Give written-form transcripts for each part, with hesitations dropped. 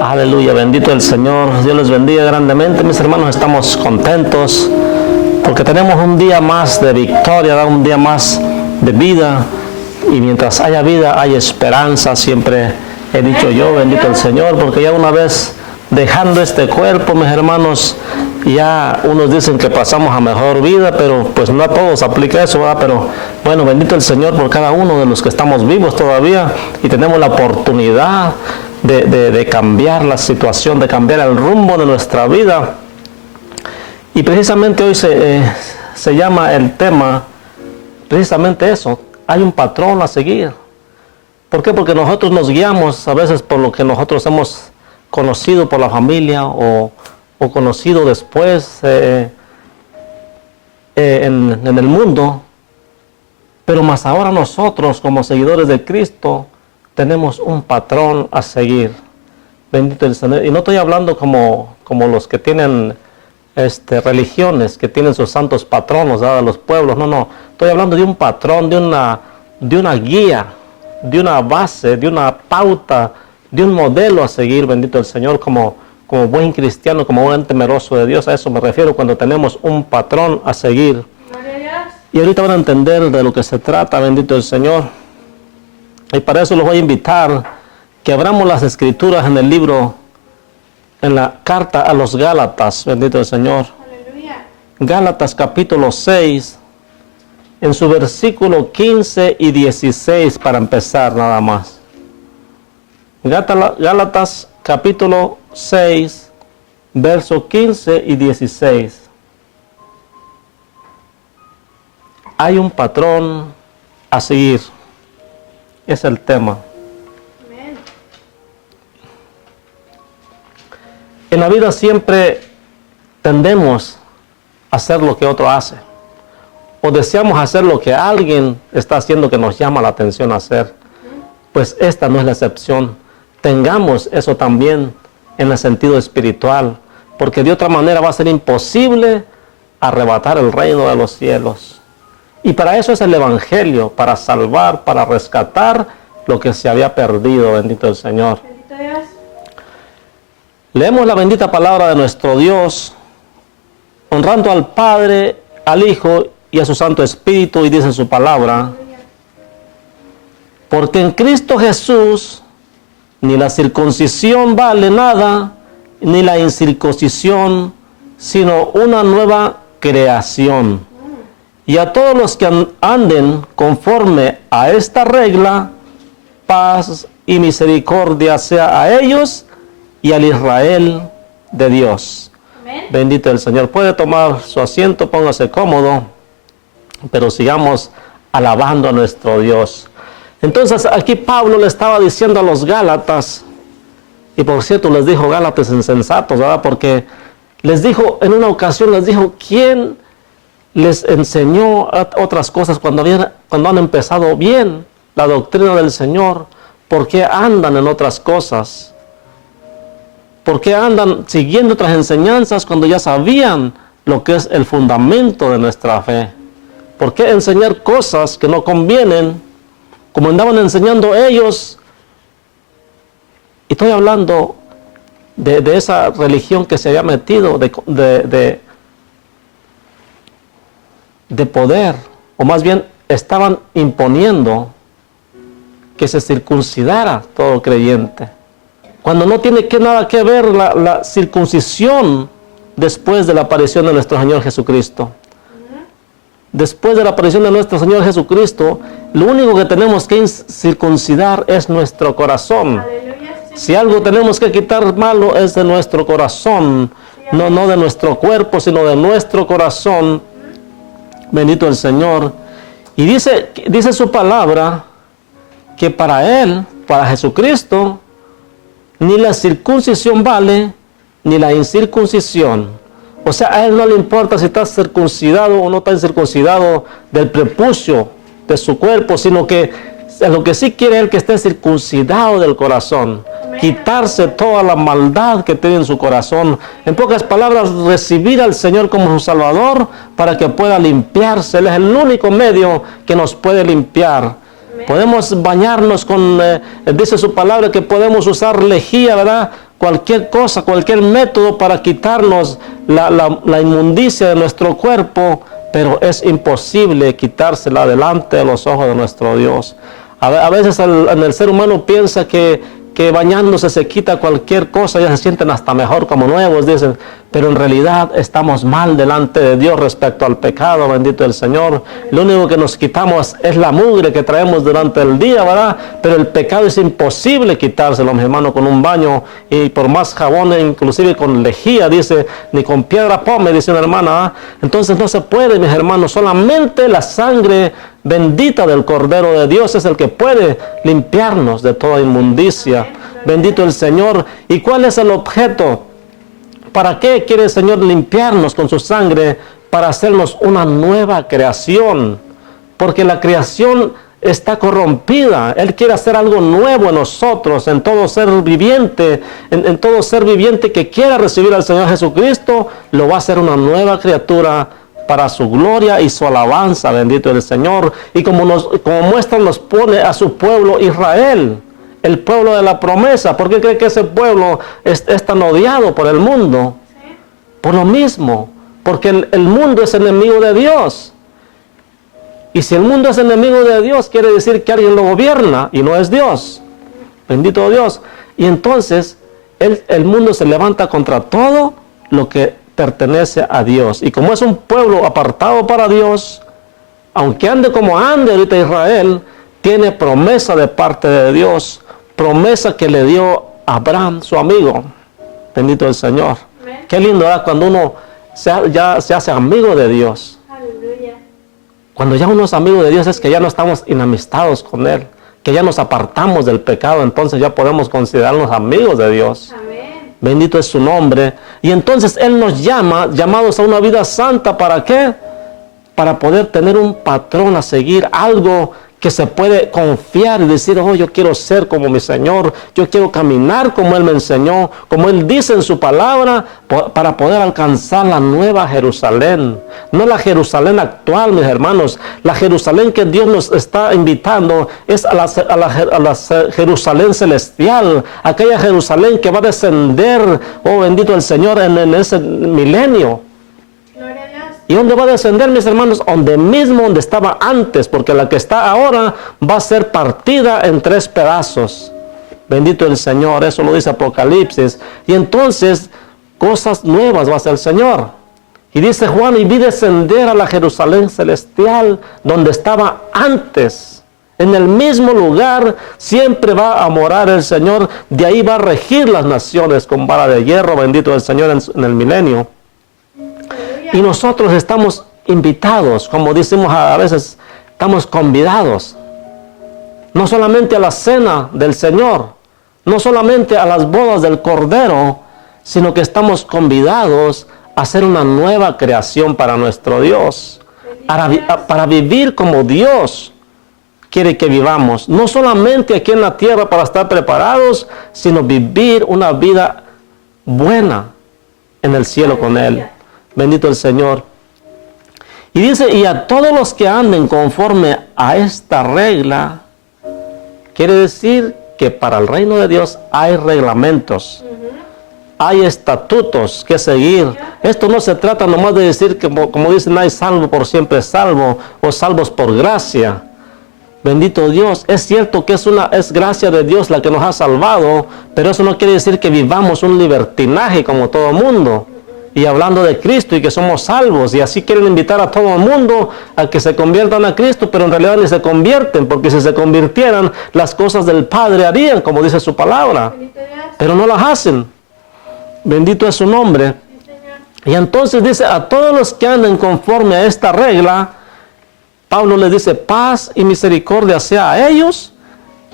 Aleluya, bendito el Señor. Dios les bendiga grandemente, mis hermanos. Estamos contentos porque tenemos un día más de victoria, un día más de vida. Y mientras haya vida, hay esperanza. Siempre he dicho yo, bendito el Señor, porque ya una vez dejando este cuerpo, mis hermanos, ya unos dicen que pasamos a mejor vida, pero pues no a todos aplica eso, ¿verdad? Pero bueno, bendito el Señor por cada uno de los que estamos vivos todavía y tenemos la oportunidad de cambiar la situación, de cambiar el rumbo de nuestra vida. Y precisamente hoy se llama el tema, precisamente eso, hay un patrón a seguir. ¿Por qué? Porque nosotros nos guiamos a veces por lo que nosotros hemos conocido por la familia o conocido después en el mundo, pero más ahora nosotros como seguidores de Cristo tenemos un patrón a seguir. Bendito el Señor. Y no estoy hablando como los que tienen religiones, que tienen sus santos patronos, ¿verdad? Los pueblos. No, estoy hablando de un patrón, de una guía, de una base, de una pauta, de un modelo a seguir, bendito el Señor, como buen cristiano, como buen temeroso de Dios. A eso me refiero cuando tenemos un patrón a seguir. Y ahorita van a entender de lo que se trata, bendito el Señor. Y para eso los voy a invitar que abramos las escrituras en el libro, en la carta a los Gálatas, bendito el Señor. Aleluya. Gálatas capítulo 6, en su versículo 15 y 16 para empezar nada más. Gálatas capítulo 6, verso 15 y 16. Hay un patrón a seguir. Es el tema. Amén. En la vida siempre tendemos a hacer lo que otro hace. O deseamos hacer lo que alguien está haciendo que nos llama la atención a hacer. Pues esta no es la excepción. Tengamos eso también en el sentido espiritual, porque de otra manera va a ser imposible arrebatar el reino de los cielos. Y para eso es el Evangelio, para salvar, para rescatar lo que se había perdido, bendito el Señor. Bendito Dios. Leemos la bendita palabra de nuestro Dios, honrando al Padre, al Hijo y a su Santo Espíritu, y dice su palabra: porque en Cristo Jesús ni la circuncisión vale nada, ni la incircuncisión, sino una nueva creación. Y a todos los que anden conforme a esta regla, paz y misericordia sea a ellos y al Israel de Dios. Amén. Bendito el Señor. Puede tomar su asiento, póngase cómodo, pero sigamos alabando a nuestro Dios. Entonces aquí Pablo le estaba diciendo a los Gálatas, y por cierto les dijo Gálatas insensatos, ¿verdad? Porque les dijo, en una ocasión les dijo, ¿quién les enseñó otras cosas cuando han empezado bien la doctrina del Señor? ¿Por qué andan en otras cosas? ¿Por qué andan siguiendo otras enseñanzas cuando ya sabían lo que es el fundamento de nuestra fe? ¿Por qué enseñar cosas que no convienen, como andaban enseñando ellos? Y estoy hablando de esa religión que se había metido de poder, o más bien estaban imponiendo que se circuncidara todo creyente, cuando no tiene nada que ver la circuncisión después de la aparición de nuestro Señor Jesucristo. Después de la aparición de nuestro Señor Jesucristo, lo único que tenemos que circuncidar es nuestro corazón. Si algo tenemos que quitar malo es de nuestro corazón, no de nuestro cuerpo, sino de nuestro corazón. Bendito el Señor. Y dice su palabra que para Él, para Jesucristo, ni la circuncisión vale, ni la incircuncisión. O sea, a Él no le importa si está circuncidado o no está circuncidado del prepucio de su cuerpo, sino que lo que sí quiere Él que esté circuncidado del corazón. Quitarse toda la maldad que tiene en su corazón. En pocas palabras, recibir al Señor como su Salvador para que pueda limpiarse. Él es el único medio que nos puede limpiar. Podemos bañarnos con, dice su palabra, que podemos usar lejía, ¿verdad? cualquier cosa, cualquier método para quitarnos la inmundicia de nuestro cuerpo, pero es imposible quitársela delante de los ojos de nuestro Dios. A veces el ser humano piensa que bañándose se quita cualquier cosa, ya se sienten hasta mejor como nuevos, dicen, pero en realidad estamos mal delante de Dios respecto al pecado, bendito el Señor. Lo único que nos quitamos es la mugre que traemos durante el día, ¿verdad? Pero el pecado es imposible quitárselo, mis hermanos, con un baño, y por más jabón, inclusive con lejía, dice, ni con piedra pome, dice una hermana, ¿verdad? Entonces no se puede, mis hermanos, solamente la sangre bendita del Cordero de Dios es el que puede limpiarnos de toda inmundicia. Bendito el Señor. ¿Y cuál es el objeto? ¿Para qué quiere el Señor limpiarnos con su sangre? Para hacernos una nueva creación. Porque la creación está corrompida. Él quiere hacer algo nuevo en nosotros, en todo ser viviente, en todo ser viviente que quiera recibir al Señor Jesucristo, lo va a hacer una nueva criatura para su gloria y su alabanza, bendito el Señor. Y como muestra, nos pone a su pueblo Israel, el pueblo de la promesa. ¿Por qué cree que ese pueblo es tan odiado por el mundo? ¿Sí? Por lo mismo, porque el mundo es enemigo de Dios. Y si el mundo es enemigo de Dios, quiere decir que alguien lo gobierna y no es Dios. Bendito Dios. Y entonces el mundo se levanta contra todo lo que pertenece a Dios. Y como es un pueblo apartado para Dios, aunque ande como ande ahorita Israel, tiene promesa de parte de Dios, promesa que le dio a Abraham, su amigo. Bendito el Señor. Amén. Qué lindo es cuando uno ya se hace amigo de Dios. Aleluya. Cuando ya uno es amigo de Dios es que ya no estamos inamistados con Él, que ya nos apartamos del pecado, entonces ya podemos considerarnos amigos de Dios. Amén. Bendito es su nombre. Y entonces Él nos llama, llamados a una vida santa. ¿Para qué? Para poder tener un patrón a seguir, algo que se puede confiar y decir, oh, yo quiero ser como mi Señor, yo quiero caminar como Él me enseñó, como Él dice en su palabra, para poder alcanzar la nueva Jerusalén. No la Jerusalén actual, mis hermanos. La Jerusalén que Dios nos está invitando es a la Jerusalén celestial, aquella Jerusalén que va a descender, oh bendito el Señor, en ese milenio. ¿Y dónde va a descender, mis hermanos? Donde mismo donde estaba antes, porque la que está ahora va a ser partida en 3 pedazos. Bendito el Señor, eso lo dice Apocalipsis. Y entonces, cosas nuevas va a hacer el Señor. Y dice Juan, y vi descender a la Jerusalén celestial, donde estaba antes. En el mismo lugar siempre va a morar el Señor. De ahí va a regir las naciones con vara de hierro, bendito el Señor en el milenio. Y nosotros estamos invitados, como decimos a veces, estamos convidados. No solamente a la cena del Señor, no solamente a las bodas del Cordero, sino que estamos convidados a hacer una nueva creación para nuestro Dios. Para vivir como Dios quiere que vivamos. No solamente aquí en la tierra para estar preparados, sino vivir una vida buena en el cielo con Él. Bendito el Señor. Y dice, y a todos los que anden conforme a esta regla, quiere decir que para el reino de Dios hay reglamentos, hay estatutos que seguir. Esto no se trata nomás de decir que, como dicen, hay salvo por siempre salvo, o salvos por gracia. Bendito Dios, es cierto que es gracia de Dios la que nos ha salvado, pero eso no quiere decir que vivamos un libertinaje como todo mundo. Y hablando de Cristo y que somos salvos, y así quieren invitar a todo el mundo a que se conviertan a Cristo, pero en realidad ni se convierten, porque si se convirtieran, las cosas del Padre harían, como dice su palabra, pero no las hacen. Bendito es su nombre. Y entonces dice, a todos los que anden conforme a esta regla, Pablo les dice, paz y misericordia sea a ellos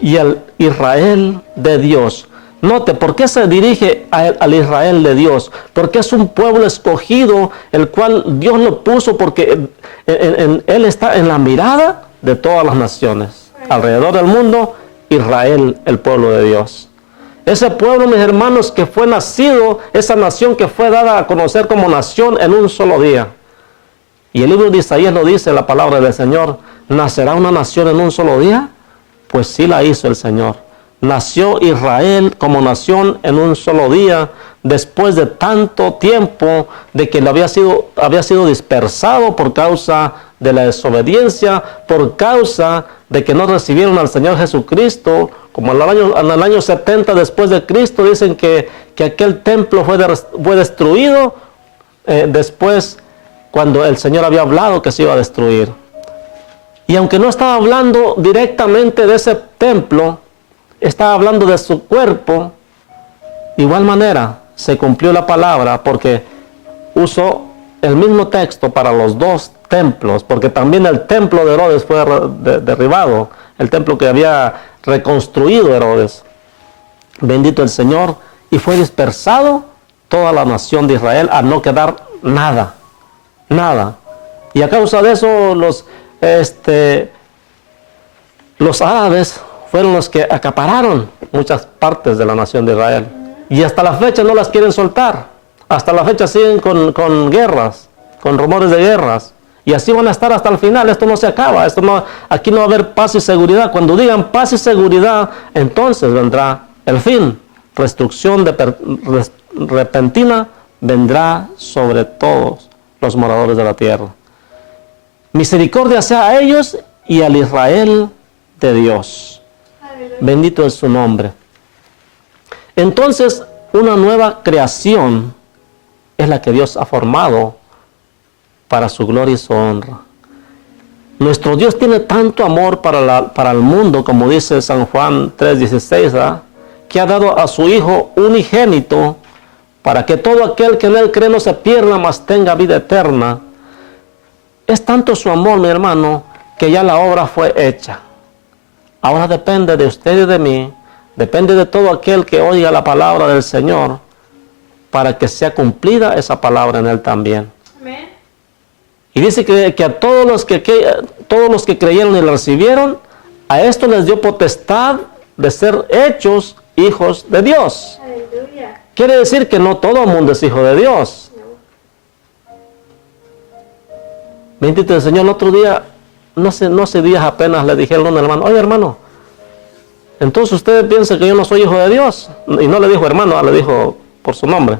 y al Israel de Dios. Note, ¿por qué se dirige al Israel de Dios? Porque es un pueblo escogido, el cual Dios lo puso porque Él está en la mirada de todas las naciones. Alrededor del mundo, Israel, el pueblo de Dios. Ese pueblo, mis hermanos, que fue nacido, esa nación que fue dada a conocer como nación en un solo día. Y el libro de Isaías lo dice, la palabra del Señor, ¿nacerá una nación en un solo día? Pues sí la hizo el Señor. nació Israel como nación en un solo día, después de tanto tiempo de que había sido dispersado por causa de la desobediencia, por causa de que no recibieron al Señor Jesucristo. Como en el año 70 después de Cristo, dicen que aquel templo fue destruido después, cuando el Señor había hablado que se iba a destruir. Y aunque no estaba hablando directamente de ese templo, estaba hablando de su cuerpo, de igual manera se cumplió la palabra, porque usó el mismo texto para los dos templos, porque también el templo de Herodes fue derribado, el templo que había reconstruido Herodes. Bendito el Señor. Y fue dispersado toda la nación de Israel, a no quedar nada. Y a causa de eso los árabes fueron los que acapararon muchas partes de la nación de Israel. Y hasta la fecha no las quieren soltar. Hasta la fecha siguen con guerras, con rumores de guerras. Y así van a estar hasta el final. Esto no se acaba. Aquí no va a haber paz y seguridad. Cuando digan paz y seguridad, entonces vendrá el fin. Destrucción repentina vendrá sobre todos los moradores de la tierra. Misericordia sea a ellos y al Israel de Dios. Bendito es su nombre. Entonces, una nueva creación es la que Dios ha formado para su gloria y su honra. Nuestro Dios tiene tanto amor para el mundo, como dice San Juan 3:16, que ha dado a su Hijo unigénito, para que todo aquel que en Él cree no se pierda, mas tenga vida eterna. Es tanto su amor, mi hermano, que ya la obra fue hecha. Ahora depende de usted y de mí, depende de todo aquel que oiga la palabra del Señor, para que sea cumplida esa palabra en Él también. Amén. Y dice que a todos los que creyeron y la recibieron, a esto les dio potestad de ser hechos hijos de Dios. Aleluya. Quiere decir que no todo el mundo es hijo de Dios. No. Bendito el Señor. El otro día, no sé días apenas, le dijeron a un hermano: oye, hermano, entonces usted piensa que yo no soy hijo de Dios. Y no le dijo hermano, le dijo por su nombre.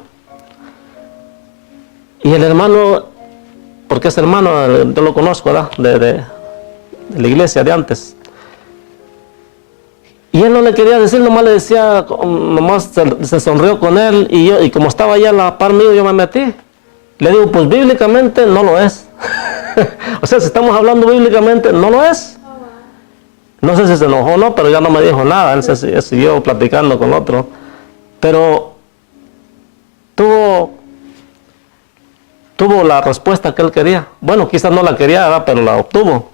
Y el hermano, porque es hermano, yo lo conozco, ¿verdad? De la iglesia de antes. Y él no le quería decir, nomás le decía, nomás se sonrió con él, y como estaba allá a la par mío, yo me metí. Le digo, pues bíblicamente no lo es. O sea, si estamos hablando bíblicamente, no lo es. No sé si se enojó o no, pero ya no me dijo nada. Él siguió platicando con otro. Pero tuvo la respuesta que él quería. Bueno, quizás no la quería, ¿verdad? Pero la obtuvo.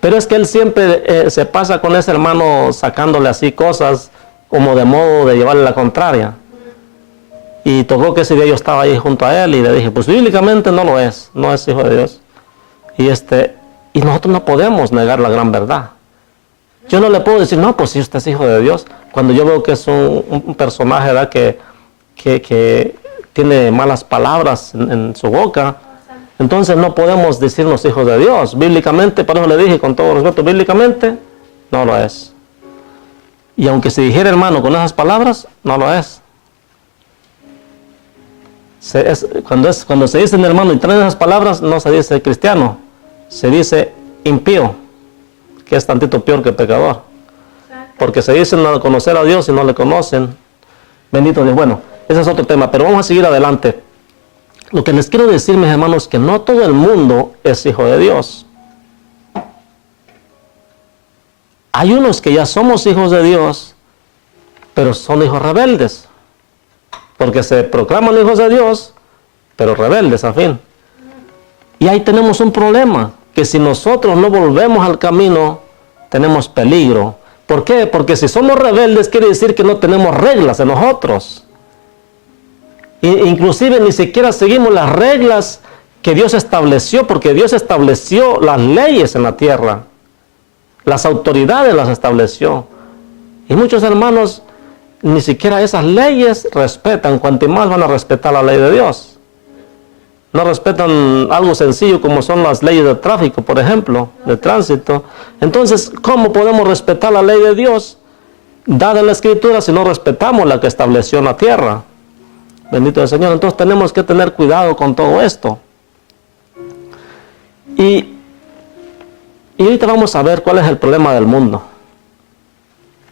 Pero es que él siempre se pasa con ese hermano sacándole así cosas como de modo de llevarle la contraria. Y tocó que ese día yo estaba ahí junto a él y le dije, pues bíblicamente no lo es, no es hijo de Dios. Y nosotros no podemos negar la gran verdad. Yo no le puedo decir, no, pues si usted es hijo de Dios, cuando yo veo que es un personaje, ¿verdad? que tiene malas palabras en su boca. Entonces no podemos decirnos hijos de Dios. Bíblicamente, por eso le dije con todo respeto, bíblicamente no lo es. Y aunque se dijera hermano con esas palabras, no lo es. Cuando se dice hermano y traen esas palabras, no se dice cristiano, se dice impío, que es tantito peor que pecador. Porque se dicen no conocer a Dios y no le conocen. Bendito Dios. Bueno, ese es otro tema, pero vamos a seguir adelante. Lo que les quiero decir, mis hermanos, es que no todo el mundo es hijo de Dios. Hay unos que ya somos hijos de Dios, pero son hijos rebeldes. Porque se proclaman hijos de Dios, pero rebeldes a fin. Y ahí tenemos un problema, que si nosotros no volvemos al camino, tenemos peligro. ¿Por qué? Porque si somos rebeldes, quiere decir que no tenemos reglas en nosotros. Inclusive ni siquiera seguimos las reglas que Dios estableció, porque Dios estableció las leyes en la tierra. Las autoridades las estableció. Y muchos hermanos ni siquiera esas leyes respetan, cuanto más van a respetar la ley de Dios. No respetan algo sencillo como son las leyes de tráfico, por ejemplo, de tránsito. Entonces, ¿cómo podemos respetar la ley de Dios dada la Escritura si no respetamos la que estableció en la tierra. Bendito el Señor. Entonces tenemos que tener cuidado con todo esto. Y ahorita vamos a ver cuál es el problema del mundo.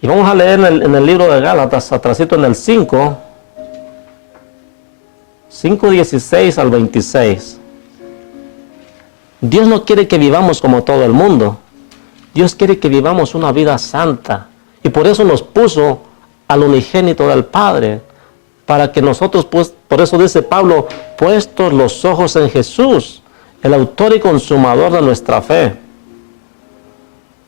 Y vamos a leer en el libro de Gálatas, atrásito en el 5:16 al 26. Dios no quiere que vivamos como todo el mundo. Dios quiere que vivamos una vida santa. Y por eso nos puso al unigénito del Padre. Para que nosotros, pues, por eso dice Pablo, puestos los ojos en Jesús, el autor y consumador de nuestra fe.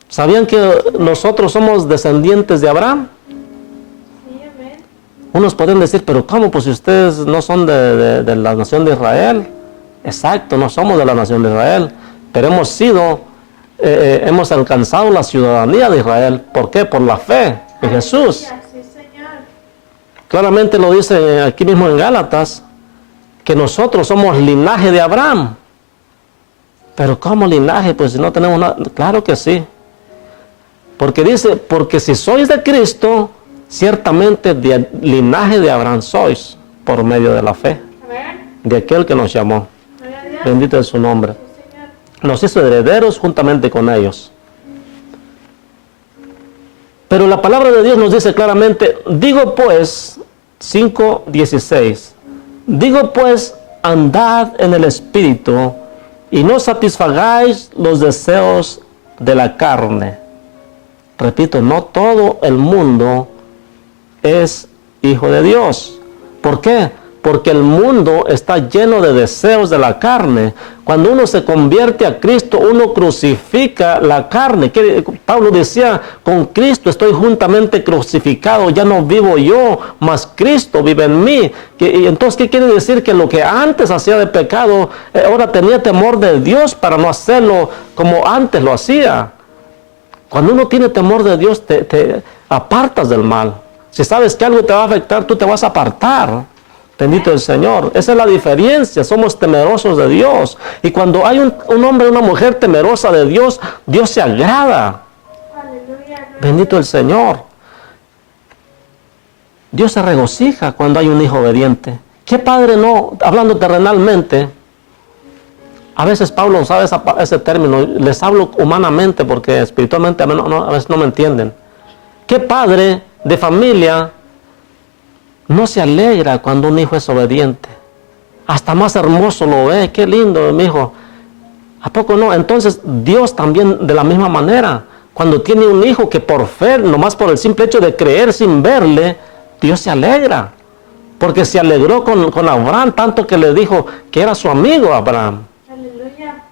¿Sabían que nosotros somos descendientes de Abraham? Sí, amén. Unos pueden decir, pero ¿cómo? Pues si ustedes no son de la nación de Israel. Exacto, no somos de la nación de Israel, pero hemos alcanzado la ciudadanía de Israel. ¿Por qué? Por la fe en Jesús. Sí, Señor. Claramente lo dice aquí mismo en Gálatas, que nosotros somos linaje de Abraham. Pero ¿cómo linaje? Pues si no tenemos nada. Claro que sí. Porque dice, porque si sois de Cristo, ciertamente de linaje de Abraham sois, por medio de la fe, Amén. de aquel que nos llamó. Gloria a Dios. Bendito es su nombre. Sí, Señor. Nos hizo herederos juntamente con ellos. Pero la palabra de Dios nos dice claramente, digo pues, 5:16, digo pues, andad en el Espíritu y no satisfagáis los deseos de la carne. Repito, no todo el mundo es hijo de Dios. ¿Por qué? Porque el mundo está lleno de deseos de la carne. Cuando uno se convierte a Cristo, uno crucifica la carne. Pablo decía, con Cristo estoy juntamente crucificado, ya no vivo yo, mas Cristo vive en mí. Y entonces, ¿qué quiere decir? Que lo que antes hacía de pecado, ahora tenía temor de Dios para no hacerlo como antes lo hacía. Cuando uno tiene temor de Dios, te apartas del mal. Si sabes que algo te va a afectar, tú te vas a apartar. Bendito el Señor. Esa es la diferencia. Somos temerosos de Dios. Y cuando hay un hombre o una mujer temerosa de Dios, Dios se agrada. Aleluya. Bendito el Señor. Dios se regocija cuando hay un hijo obediente. ¿Qué padre no, hablando terrenalmente? A veces Pablo usa ese término, les hablo humanamente porque espiritualmente a veces no me entienden. ¿Qué padre de familia no se alegra cuando un hijo es obediente? Hasta más hermoso lo ve, qué lindo mi hijo. ¿A poco no? Entonces Dios también de la misma manera, cuando tiene un hijo que por fe, nomás por el simple hecho de creer sin verle, Dios se alegra. Porque se alegró con Abraham, tanto que le dijo que era su amigo Abraham. Aleluya.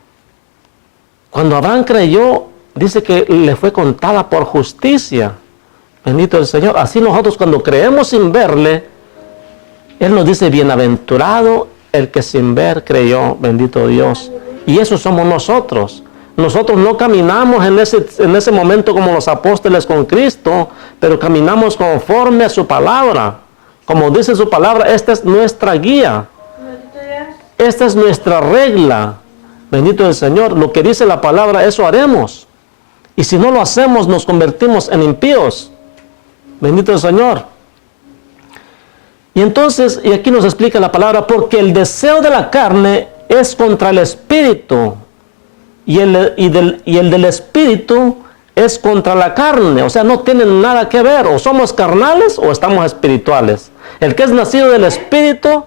Cuando Abraham creyó, dice que le fue contada por justicia. Bendito el Señor. Así nosotros cuando creemos sin verle, Él nos dice, bienaventurado el que sin ver creyó, bendito Dios. Y eso somos nosotros. Nosotros no caminamos en ese momento como los apóstoles con Cristo, pero caminamos conforme a su palabra. Como dice su palabra, esta es nuestra guía. Bendito Dios. Esta es nuestra regla. Bendito el Señor. Lo que dice la palabra, eso haremos. Y si no lo hacemos, nos convertimos en impíos. Bendito el Señor. Y entonces, y aquí nos explica la palabra, porque el deseo de la carne es contra el espíritu. Y el del espíritu es contra la carne. O sea, no tienen nada que ver. O somos carnales o estamos espirituales. El que es nacido del espíritu,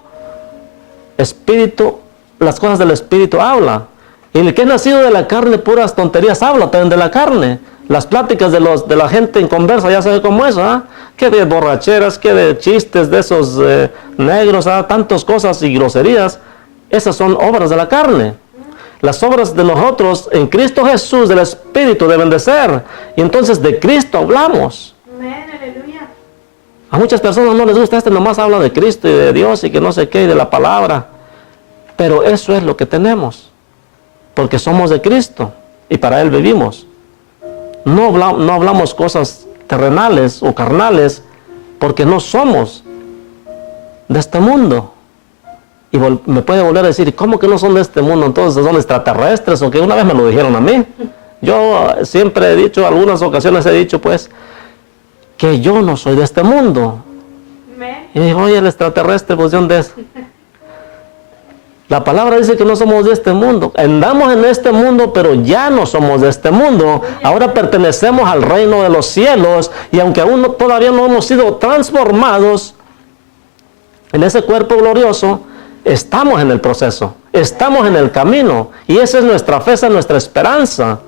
las cosas del espíritu habla. Y el que es nacido de la carne, puras tonterías habla también de la carne. Las pláticas de la gente en conversa, ya sabe cómo es, ¿ah? Que de borracheras, que de chistes de esos negros, tantas cosas y groserías. Esas son obras de la carne. Las obras de nosotros en Cristo Jesús, del Espíritu, deben de ser. Y entonces de Cristo hablamos. Amén, aleluya. A muchas personas no les gusta, nomás habla de Cristo y de Dios y que no sé qué, y de la palabra. Pero eso es lo que tenemos. Porque somos de Cristo y para Él vivimos. No hablamos cosas terrenales o carnales porque no somos de este mundo. Y me puede volver a decir, ¿cómo que no son de este mundo? Entonces son extraterrestres, o que una vez me lo dijeron a mí. Yo siempre he dicho, algunas ocasiones he dicho, pues, que yo no soy de este mundo. Amén. Y dijo, oye, el extraterrestre, pues ¿de dónde es? La palabra dice que no somos de este mundo. Andamos en este mundo, pero ya no somos de este mundo. Ahora pertenecemos al reino de los cielos. Y aunque aún todavía no hemos sido transformados en ese cuerpo glorioso, estamos en el proceso. Estamos en el camino. Y esa es nuestra fe, esa es nuestra esperanza.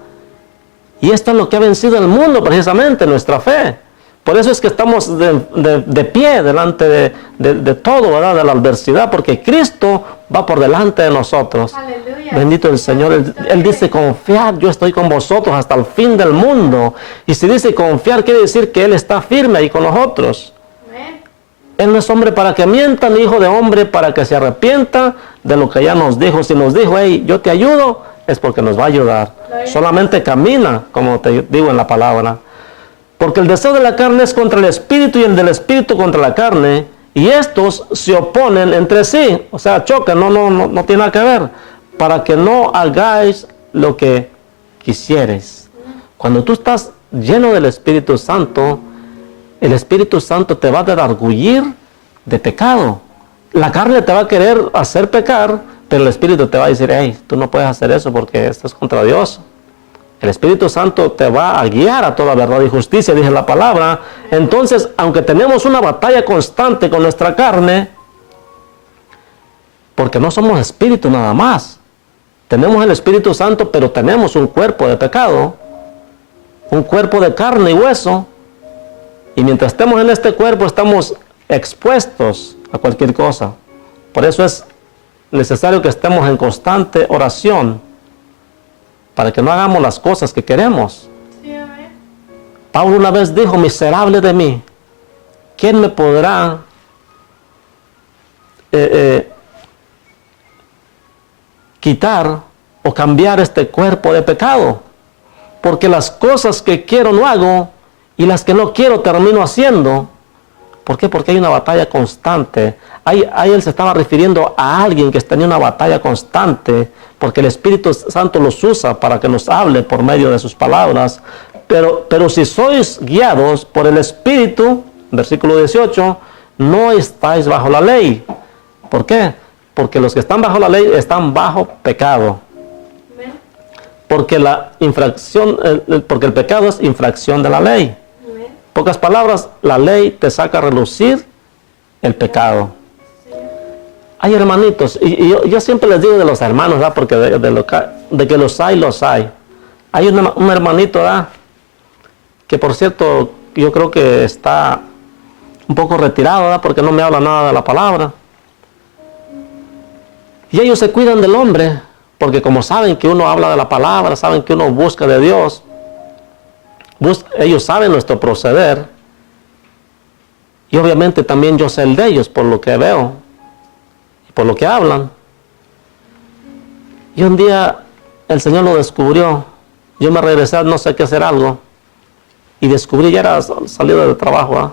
Y esto es lo que ha vencido el mundo, precisamente, nuestra fe. Por eso es que estamos de pie delante de todo, ¿verdad? De la adversidad, porque Cristo va por delante de nosotros. Aleluya. Bendito el Señor. Él dice, confiad, yo estoy con vosotros hasta el fin del mundo. Y si dice confiar, quiere decir que Él está firme ahí con nosotros. Amén. Él no es hombre para que mienta, ni hijo de hombre para que se arrepienta de lo que ya nos dijo. Si nos dijo, hey, yo te ayudo, es porque nos va a ayudar. Solamente camina, como te digo en la palabra. Porque el deseo de la carne es contra el espíritu y el del espíritu contra la carne. Y estos se oponen entre sí. O sea, chocan, no tiene nada que ver. Para que no hagáis lo que quisieres. Cuando tú estás lleno del Espíritu Santo, el Espíritu Santo te va a redarguir de pecado. La carne te va a querer hacer pecar, pero el Espíritu te va a decir, hey, tú no puedes hacer eso porque esto es contra Dios. El Espíritu Santo te va a guiar a toda verdad y justicia, dice la palabra. Entonces, aunque tenemos una batalla constante con nuestra carne, porque no somos espíritu nada más. Tenemos el Espíritu Santo, pero tenemos un cuerpo de pecado, un cuerpo de carne y hueso. Y mientras estemos en este cuerpo, estamos expuestos a cualquier cosa. Por eso es necesario que estemos en constante oración, para que no hagamos las cosas que queremos. Sí, amén. Pablo una vez dijo, miserable de mí, ¿quién me podrá quitar o cambiar este cuerpo de pecado? Porque las cosas que quiero no hago, y las que no quiero termino haciendo. ¿Por qué? Porque hay una batalla constante. Ahí él se estaba refiriendo a alguien que tenía una batalla constante, porque el Espíritu Santo los usa para que nos hable por medio de sus palabras. Pero si sois guiados por el Espíritu, versículo 18, no estáis bajo la ley. ¿Por qué? Porque los que están bajo la ley están bajo pecado. Amén. Porque porque el pecado es infracción de la ley. Amén. Pocas palabras, la ley te saca a relucir el pecado. Sí. Hay hermanitos, y yo siempre les digo de los hermanos, ¿verdad? Porque de que los hay. Hay un hermanito, ¿verdad? Que por cierto, yo creo que está un poco retirado, ¿verdad? Porque no me habla nada de la palabra. Y ellos se cuidan del hombre, porque como saben que uno habla de la palabra, saben que uno busca de Dios, ellos saben nuestro proceder. Y obviamente también yo sé el de ellos por lo que veo y por lo que hablan. Y un día el Señor lo descubrió. Yo me regresé, no sé qué hacer algo. Y descubrí, ya era salida de trabajo, ¿verdad?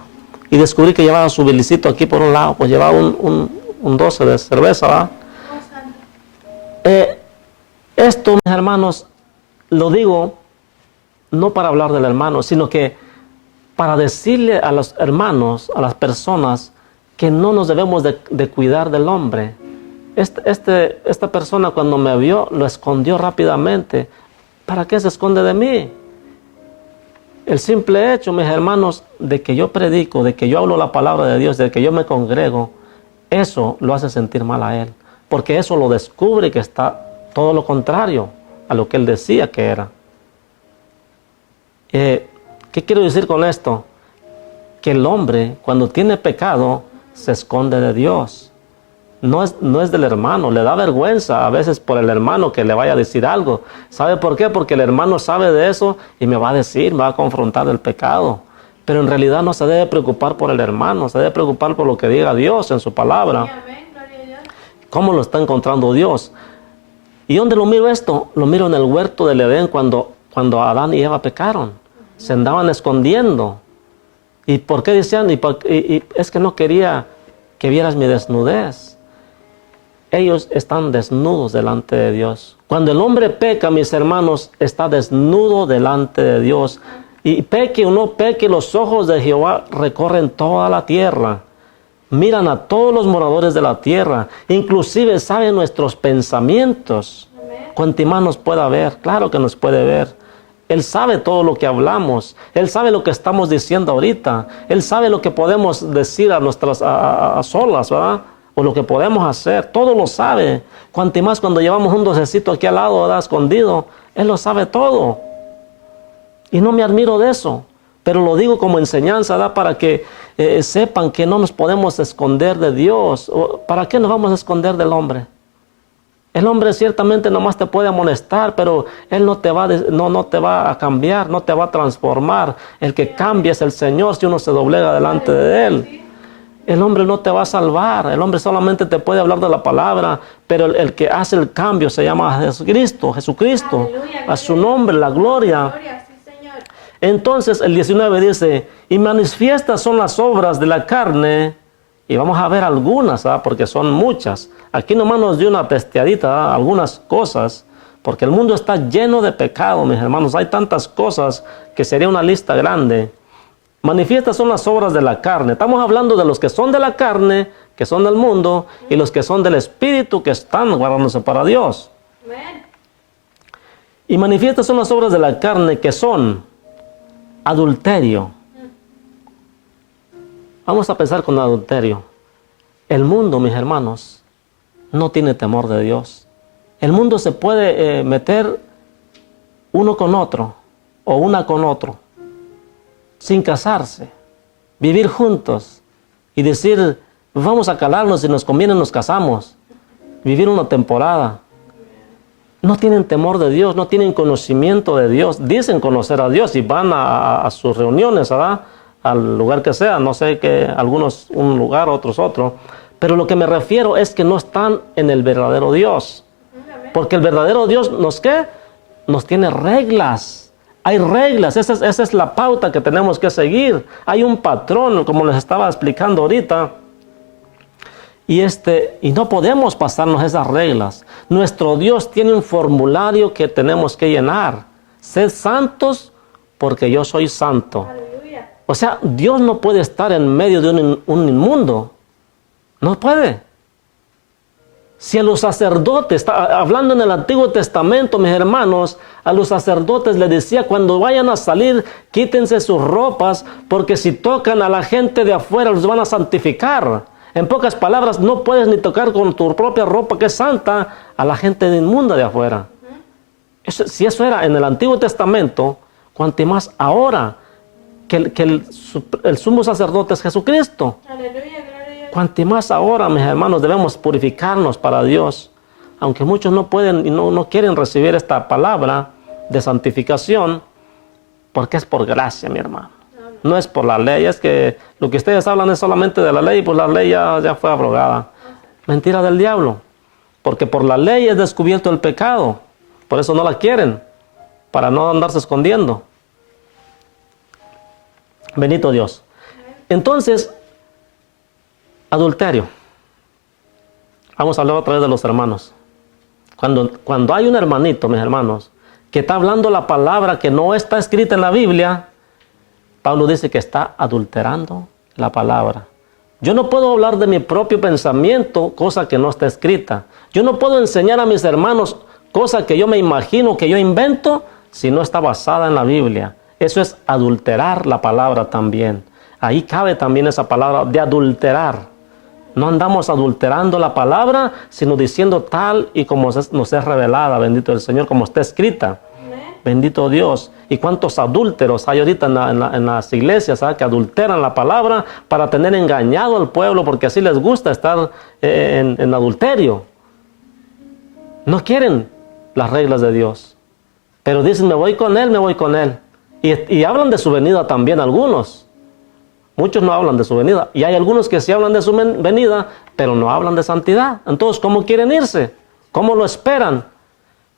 Y descubrí que llevaba su bilicito aquí por un lado, pues llevaba un 12 de cerveza, ¿verdad? Esto, mis hermanos, lo digo no para hablar del hermano, sino que para decirle a los hermanos, a las personas, que no nos debemos de cuidar del hombre. Esta persona cuando me vio, lo escondió rápidamente. ¿Para qué se esconde de mí? El simple hecho, mis hermanos, de que yo predico, de que yo hablo la palabra de Dios, de que yo me congrego, eso lo hace sentir mal a él. Porque eso lo descubre que está todo lo contrario a lo que él decía que era. ¿Qué quiero decir con esto? Que el hombre, cuando tiene pecado, se esconde de Dios. No es del hermano, le da vergüenza a veces por el hermano que le vaya a decir algo. ¿Sabe por qué? Porque el hermano sabe de eso y me va a decir, me va a confrontar el pecado. Pero en realidad no se debe preocupar por el hermano, se debe preocupar por lo que diga Dios en su palabra. Sí, amén. Gloria a Dios. ¿Cómo lo está encontrando Dios? ¿Y dónde lo miro esto? Lo miro en el huerto del Edén cuando Adán y Eva pecaron. Se andaban escondiendo. ¿Y por qué decían? Y es que no quería que vieras mi desnudez. Ellos están desnudos delante de Dios. Cuando el hombre peca, mis hermanos, está desnudo delante de Dios. Y peque o no peque, los ojos de Jehová recorren toda la tierra. Miran a todos los moradores de la tierra. Inclusive sabe nuestros pensamientos. Cuanto más nos pueda ver, claro que nos puede ver. Él sabe todo lo que hablamos. Él sabe lo que estamos diciendo ahorita. Él sabe lo que podemos decir a nuestras a solas, ¿verdad? O lo que podemos hacer. Todo lo sabe. Cuanto más cuando llevamos un docecito aquí al lado, ¿verdad? Escondido. Él lo sabe todo. Y no me admiro de eso. Pero lo digo como enseñanza, ¿verdad? Para que sepan que no nos podemos esconder de Dios. ¿Para qué nos vamos a esconder del hombre? El hombre ciertamente nomás te puede amonestar, pero él no te va a cambiar, no te va a transformar. El que cambia es el Señor si uno se doblega delante de Él. El hombre no te va a salvar, el hombre solamente te puede hablar de la palabra, pero el que hace el cambio se llama Jesucristo. Aleluya, a su nombre, la gloria. Sí, Señor. Entonces el 19 dice, y manifiestas son las obras de la carne, y vamos a ver algunas, ¿verdad? Porque son muchas. Aquí nomás nos dio una testeadita, ¿verdad? Algunas cosas, porque el mundo está lleno de pecado, mis hermanos. Hay tantas cosas que sería una lista grande. Manifiestas son las obras de la carne. Estamos hablando de los que son de la carne, que son del mundo, y los que son del Espíritu, que están guardándose para Dios. Amén. Y manifiestas son las obras de la carne, que son adulterio. Vamos a pensar con adulterio. El mundo, mis hermanos, no tiene temor de Dios. El mundo se puede meter uno con otro o una con otro sin casarse, vivir juntos y decir, vamos a calarnos, si nos conviene nos casamos, vivir una temporada. No tienen temor de Dios, no tienen conocimiento de Dios. Dicen conocer a Dios y van a sus reuniones, ¿verdad? Al lugar que sea, no sé, que algunos un lugar, otros otro. Pero lo que me refiero es que no están en el verdadero Dios. Porque el verdadero Dios nos, ¿qué? Nos tiene reglas. Hay reglas, esa es la pauta que tenemos que seguir. Hay un patrón, como les estaba explicando ahorita. Y no podemos pasarnos esas reglas. Nuestro Dios tiene un formulario que tenemos que llenar. Sed santos porque yo soy santo. Aleluya. O sea, Dios no puede estar en medio de un inmundo. No puede. Si a los sacerdotes, hablando en el Antiguo Testamento, mis hermanos, a los sacerdotes les decía, cuando vayan a salir, quítense sus ropas, porque si tocan a la gente de afuera, los van a santificar. En pocas palabras, no puedes ni tocar con tu propia ropa que es santa a la gente inmunda de afuera. Si eso era en el Antiguo Testamento, cuanto más ahora que el sumo sacerdote es Jesucristo. Aleluya, gloria a Dios. Cuanto más ahora, mis hermanos, debemos purificarnos para Dios. Aunque muchos no pueden y no quieren recibir esta palabra de santificación, porque es por gracia, mi hermano. No es por la ley, es que lo que ustedes hablan es solamente de la ley, pues la ley ya fue abrogada. Mentira del diablo, porque por la ley es descubierto el pecado, por eso no la quieren, para no andarse escondiendo. Bendito Dios. Entonces, adulterio. Vamos a hablar otra vez de los hermanos. Cuando hay un hermanito, mis hermanos, que está hablando la palabra que no está escrita en la Biblia, Pablo dice que está adulterando la palabra. Yo no puedo hablar de mi propio pensamiento, cosa que no está escrita. Yo no puedo enseñar a mis hermanos cosa que yo me imagino, que yo invento, si no está basada en la Biblia. Eso es adulterar la palabra también. Ahí cabe también esa palabra de adulterar. No andamos adulterando la palabra, sino diciendo tal y como nos es revelada, bendito el Señor, como está escrita. Bendito Dios. ¿Y cuántos adúlteros hay ahorita en las iglesias, ¿sabes? Que adulteran la palabra para tener engañado al pueblo, porque así les gusta estar en adulterio? No quieren las reglas de Dios, pero dicen, me voy con él. Y hablan de su venida también algunos. Muchos no hablan de su venida. Y hay algunos que sí hablan de su venida, pero no hablan de santidad. Entonces, ¿cómo quieren irse? ¿Cómo lo esperan?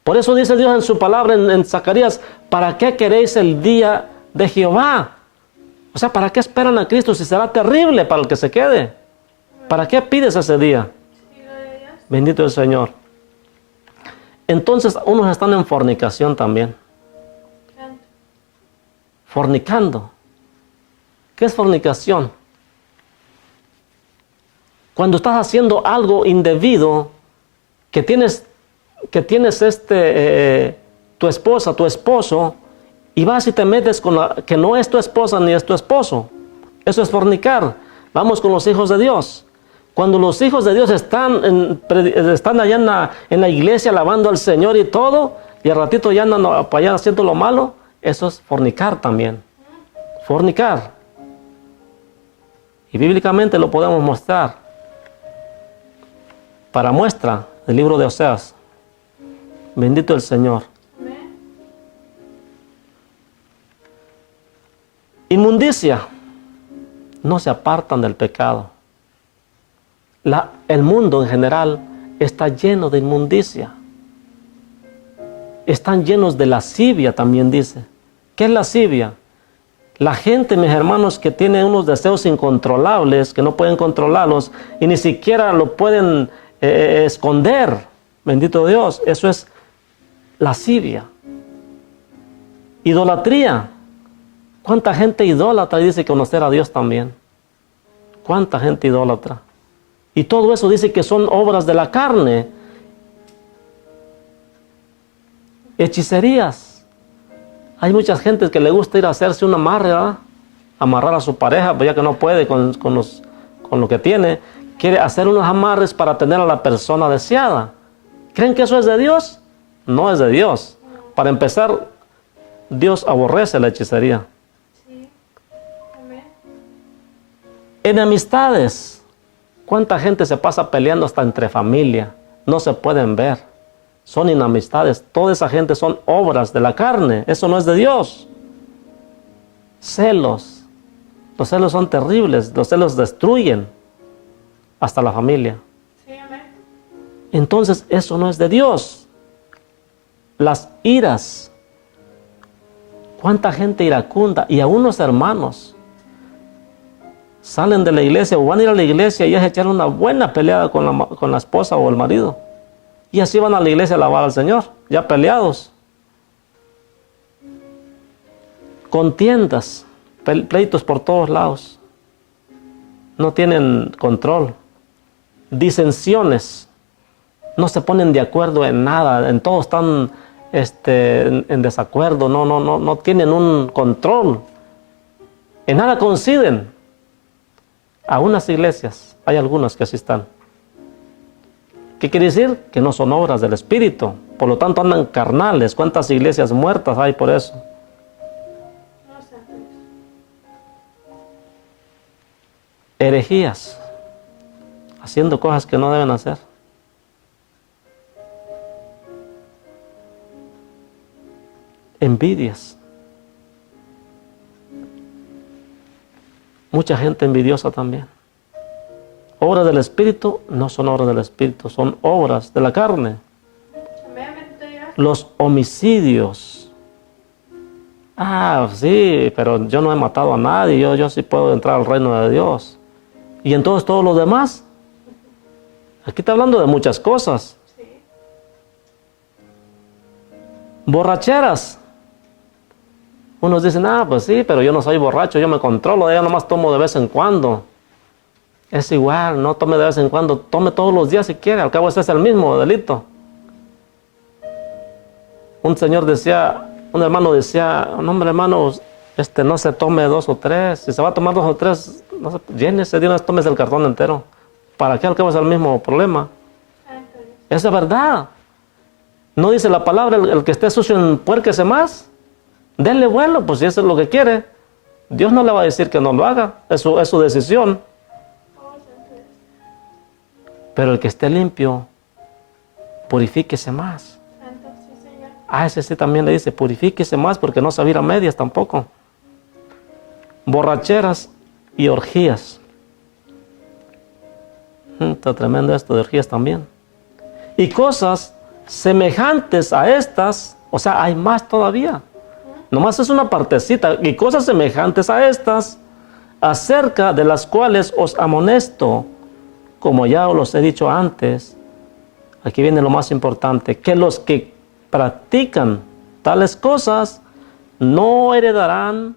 Por eso dice Dios en su palabra en Zacarías, ¿para qué queréis el día de Jehová? O sea, ¿para qué esperan a Cristo si será terrible para el que se quede? ¿Para qué pides ese día? Bendito el Señor. Entonces, unos están en fornicación también. fornicando. ¿Qué es fornicación? Cuando estás haciendo algo indebido, que tienes tu esposa, tu esposo, y vas y te metes con la que no es tu esposa ni es tu esposo. Eso es fornicar. Vamos con los hijos de Dios. Cuando los hijos de Dios están allá en la iglesia alabando al Señor y todo, y al ratito ya andan para allá haciendo lo malo, eso es fornicar también. Fornicar. Y bíblicamente lo podemos mostrar. Para muestra, el libro de Oseas. Bendito el Señor. Inmundicia. No se apartan del pecado. El mundo en general está lleno de inmundicia. Están llenos de lascivia, también dice. ¿Qué es lascivia? La gente, mis hermanos, que tiene unos deseos incontrolables, que no pueden controlarlos y ni siquiera lo pueden esconder. Bendito Dios, eso es lascivia. Idolatría. ¿Cuánta gente idólatra dice conocer a Dios también? ¿Cuánta gente idólatra? Y todo eso dice que son obras de la carne. Hechicerías. Hay muchas gentes que le gusta ir a hacerse un amarre, ¿verdad? Amarrar a su pareja, pues ya que no puede con lo que tiene. Quiere hacer unos amarres para tener a la persona deseada. ¿Creen que eso es de Dios? No es de Dios. Para empezar, Dios aborrece la hechicería. Sí. Amén. Enemistades. ¿Cuánta gente se pasa peleando hasta entre familia? No se pueden ver. Son enemistades. Toda esa gente son obras de la carne. Eso no es de Dios. Celos. Los celos son terribles. Los celos destruyen hasta la familia. Sí, amén. Entonces eso no es de Dios. Las iras. ¿Cuánta gente iracunda? Y aún los hermanos salen de la iglesia o van a ir a la iglesia y ya se echaron una buena peleada con la esposa o el marido. Y así van a la iglesia a alabar al Señor, ya peleados. Contiendas, pleitos por todos lados. No tienen control. Disensiones. No se ponen de acuerdo en nada, en todo están en desacuerdo, no tienen un control. En nada coinciden. A unas iglesias, hay algunas que así están. ¿Qué quiere decir? Que no son obras del Espíritu. Por lo tanto andan carnales. ¿Cuántas iglesias muertas hay por eso? No sé. Herejías. Haciendo cosas que no deben hacer. Envidias. Mucha gente envidiosa también. Obras del Espíritu no son obras del Espíritu, son obras de la carne. Amén. Bendito Dios. Los homicidios. Ah, sí, pero yo no he matado a nadie, yo sí puedo entrar al reino de Dios. Y entonces todos los demás. Aquí está hablando de muchas cosas. Sí. Borracheras. Unos dicen, pues sí, pero yo no soy borracho, yo me controlo, yo nomás tomo de vez en cuando. Es igual, no tome de vez en cuando, tome todos los días si quiere, al cabo ese es el mismo delito. Un hermano decía, no hombre hermano, no se tome 2 o 3, si se va a tomar 2 o 3, no se, llénese de una vez, tómese el cartón entero. ¿Para qué al cabo es el mismo problema? Santo Dios. Esa es verdad. No dice la palabra, el que esté sucio empuérquese más. Denle vuelo, pues si eso es lo que quiere. Dios no le va a decir que no lo haga, es su decisión. Oh, Santo Dios. Pero el que esté limpio, purifíquese más. Santo, sí, Señor. Ese sí también le dice, purifíquese más porque no se va a ir a medias tampoco. Borracheras y orgías. Está tremendo esto de orgías también. Y cosas semejantes a estas, o sea, hay más todavía. Nomás es una partecita. Y cosas semejantes a estas, acerca de las cuales os amonesto, como ya os los he dicho antes. Aquí viene lo más importante, que los que practican tales cosas no heredarán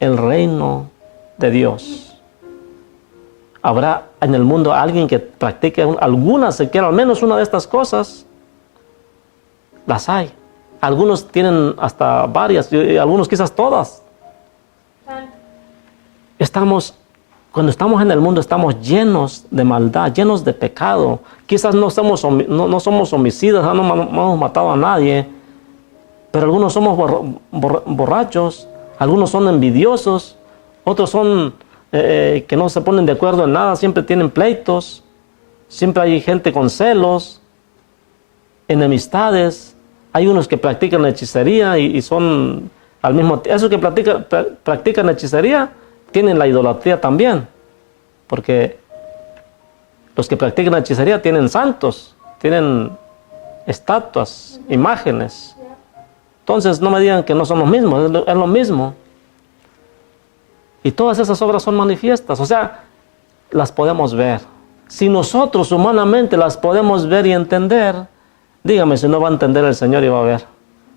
el reino de Dios. ¿Habrá en el mundo alguien que practique alguna, siquiera al menos una de estas cosas? Las hay. Algunos tienen hasta varias, y algunos quizás todas. Cuando estamos en el mundo, estamos llenos de maldad, llenos de pecado. Quizás no somos homicidas, no hemos matado a nadie, pero algunos somos borrachos, algunos son envidiosos, otros son que no se ponen de acuerdo en nada, siempre tienen pleitos, siempre hay gente con celos, enemistades. Hay unos que practican hechicería y son al mismo tiempo. Esos que practican hechicería tienen la idolatría también. Porque los que practican hechicería tienen santos, tienen estatuas, imágenes. Entonces no me digan que no son los mismos, es lo mismo. Y todas esas obras son manifiestas, o sea, las podemos ver. Si nosotros humanamente las podemos ver y entender, dígame si no va a entender el Señor y va a ver.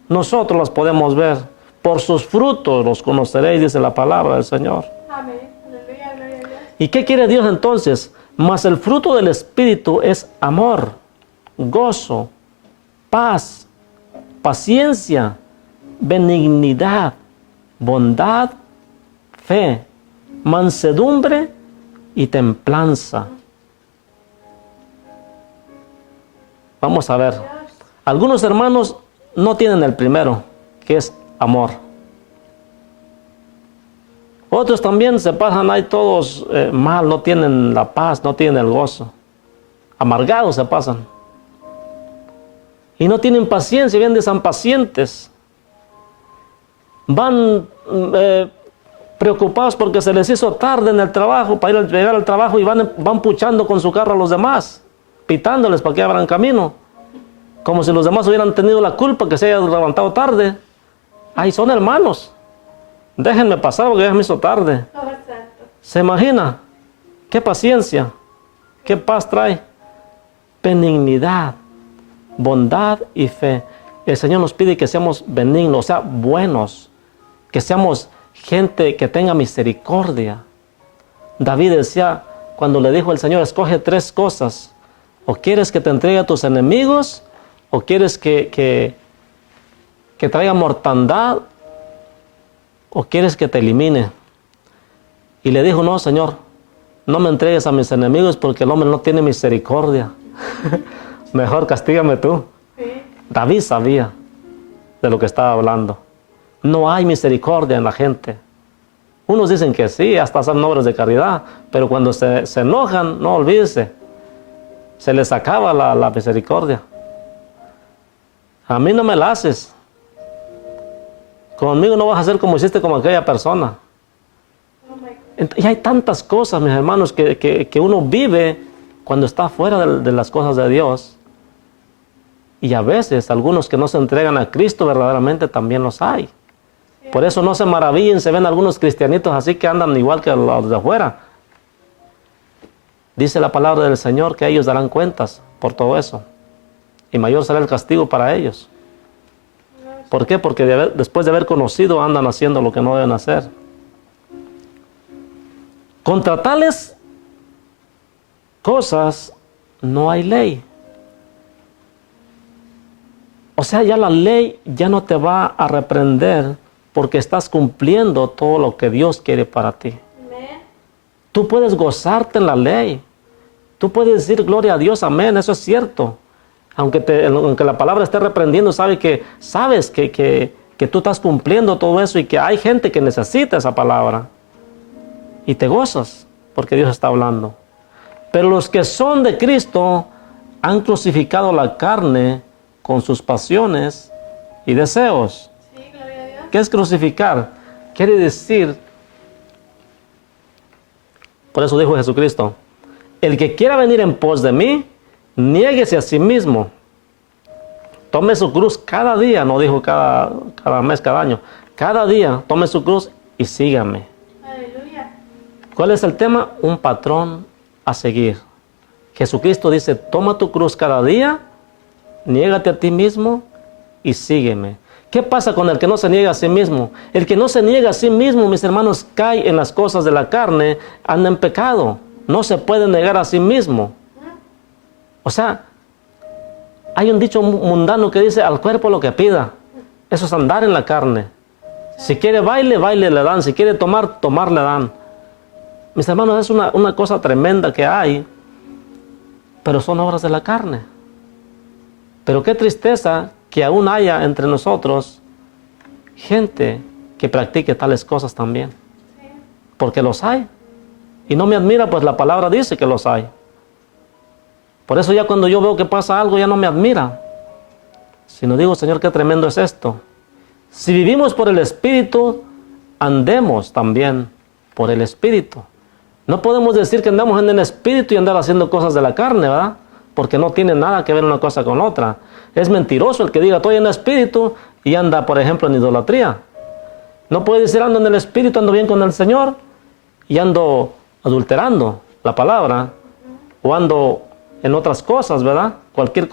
Nosotros las podemos ver. Por sus frutos los conoceréis, dice la palabra del Señor. Amén. Aleluya, gloria a Dios. ¿Y qué quiere Dios entonces? Mas el fruto del Espíritu es amor, gozo, paz, paciencia, benignidad, bondad, fe, mansedumbre y templanza. Vamos a ver. Algunos hermanos no tienen el primero, que es amor. Otros también se pasan ahí todos mal, no tienen la paz, no tienen el gozo. Amargados se pasan. Y no tienen paciencia, bien desimpacientes. Van preocupados porque se les hizo tarde en el trabajo para llegar al trabajo y van puchando con su carro a los demás, pitándoles para que abran camino. Como si los demás hubieran tenido la culpa que se hayan levantado tarde. Ay, son hermanos. Déjenme pasar porque ya me hizo tarde. Oh, santo. ¿Se imagina? ¿Qué paciencia? ¿Qué paz trae? Benignidad, bondad y fe. El Señor nos pide que seamos benignos, o sea, buenos. Que seamos gente que tenga misericordia. David decía, cuando le dijo al Señor, escoge 3 cosas. O quieres que te entregue a tus enemigos, o quieres que traiga mortandad, o quieres que te elimine. Y le dijo, no, Señor, no me entregues a mis enemigos porque el hombre no tiene misericordia. Mejor castígame tú. Sí. David sabía de lo que estaba hablando. No hay misericordia en la gente. Unos dicen que sí, hasta hacen obras de caridad, pero cuando se enojan, no olvídese, se les acaba la misericordia. A mí no me la haces. Conmigo no vas a ser como hiciste con aquella persona. Oh my God. Y hay tantas cosas, mis hermanos, que uno vive cuando está fuera de las cosas de Dios. Y a veces algunos que no se entregan a Cristo verdaderamente también los hay. Por eso no se maravillen, se ven algunos cristianitos así que andan igual que los de afuera. Dice la palabra del Señor que ellos darán cuentas por todo eso. Y mayor será el castigo para ellos. ¿Por qué? Porque después de haber conocido andan haciendo lo que no deben hacer. Contra tales cosas no hay ley. O sea, ya la ley ya no te va a reprender porque estás cumpliendo todo lo que Dios quiere para ti. Amén. Tú puedes gozarte en la ley. Tú puedes decir gloria a Dios, amén, eso es cierto. Aunque la palabra esté reprendiendo, sabes que tú estás cumpliendo todo eso y que hay gente que necesita esa palabra. Y te gozas porque Dios está hablando. Pero los que son de Cristo han crucificado la carne con sus pasiones y deseos. Sí, gloria a Dios. ¿Qué es crucificar? Quiere decir, por eso dijo Jesucristo, el que quiera venir en pos de mí, niéguese a sí mismo. Tome su cruz cada día, no dijo cada mes, cada año. Cada día tome su cruz y sígame. Aleluya. ¿Cuál es el tema? Un patrón a seguir. Jesucristo dice, toma tu cruz cada día, niégate a ti mismo y sígueme. ¿Qué pasa con el que no se niega a sí mismo? El que no se niega a sí mismo, mis hermanos, cae en las cosas de la carne, anda en pecado. No se puede negar a sí mismo. O sea, hay un dicho mundano que dice, al cuerpo lo que pida. Eso es andar en la carne. Si quiere baile, baile le dan. Si quiere tomar, tomar le dan. Mis hermanos, es una cosa tremenda que hay, pero son obras de la carne. Pero qué tristeza que aún haya entre nosotros gente que practique tales cosas también. Porque los hay. Y no me admira, pues la palabra dice que los hay. Por eso ya cuando yo veo que pasa algo, ya no me admira. Sino digo, Señor, qué tremendo es esto. Si vivimos por el Espíritu, andemos también por el Espíritu. No podemos decir que andamos en el Espíritu y andar haciendo cosas de la carne, ¿verdad? Porque no tiene nada que ver una cosa con otra. Es mentiroso el que diga, estoy en el Espíritu y anda, por ejemplo, en idolatría. No puede decir, ando en el Espíritu, ando bien con el Señor y ando adulterando la palabra o ando en otras cosas, ¿verdad? Cualquier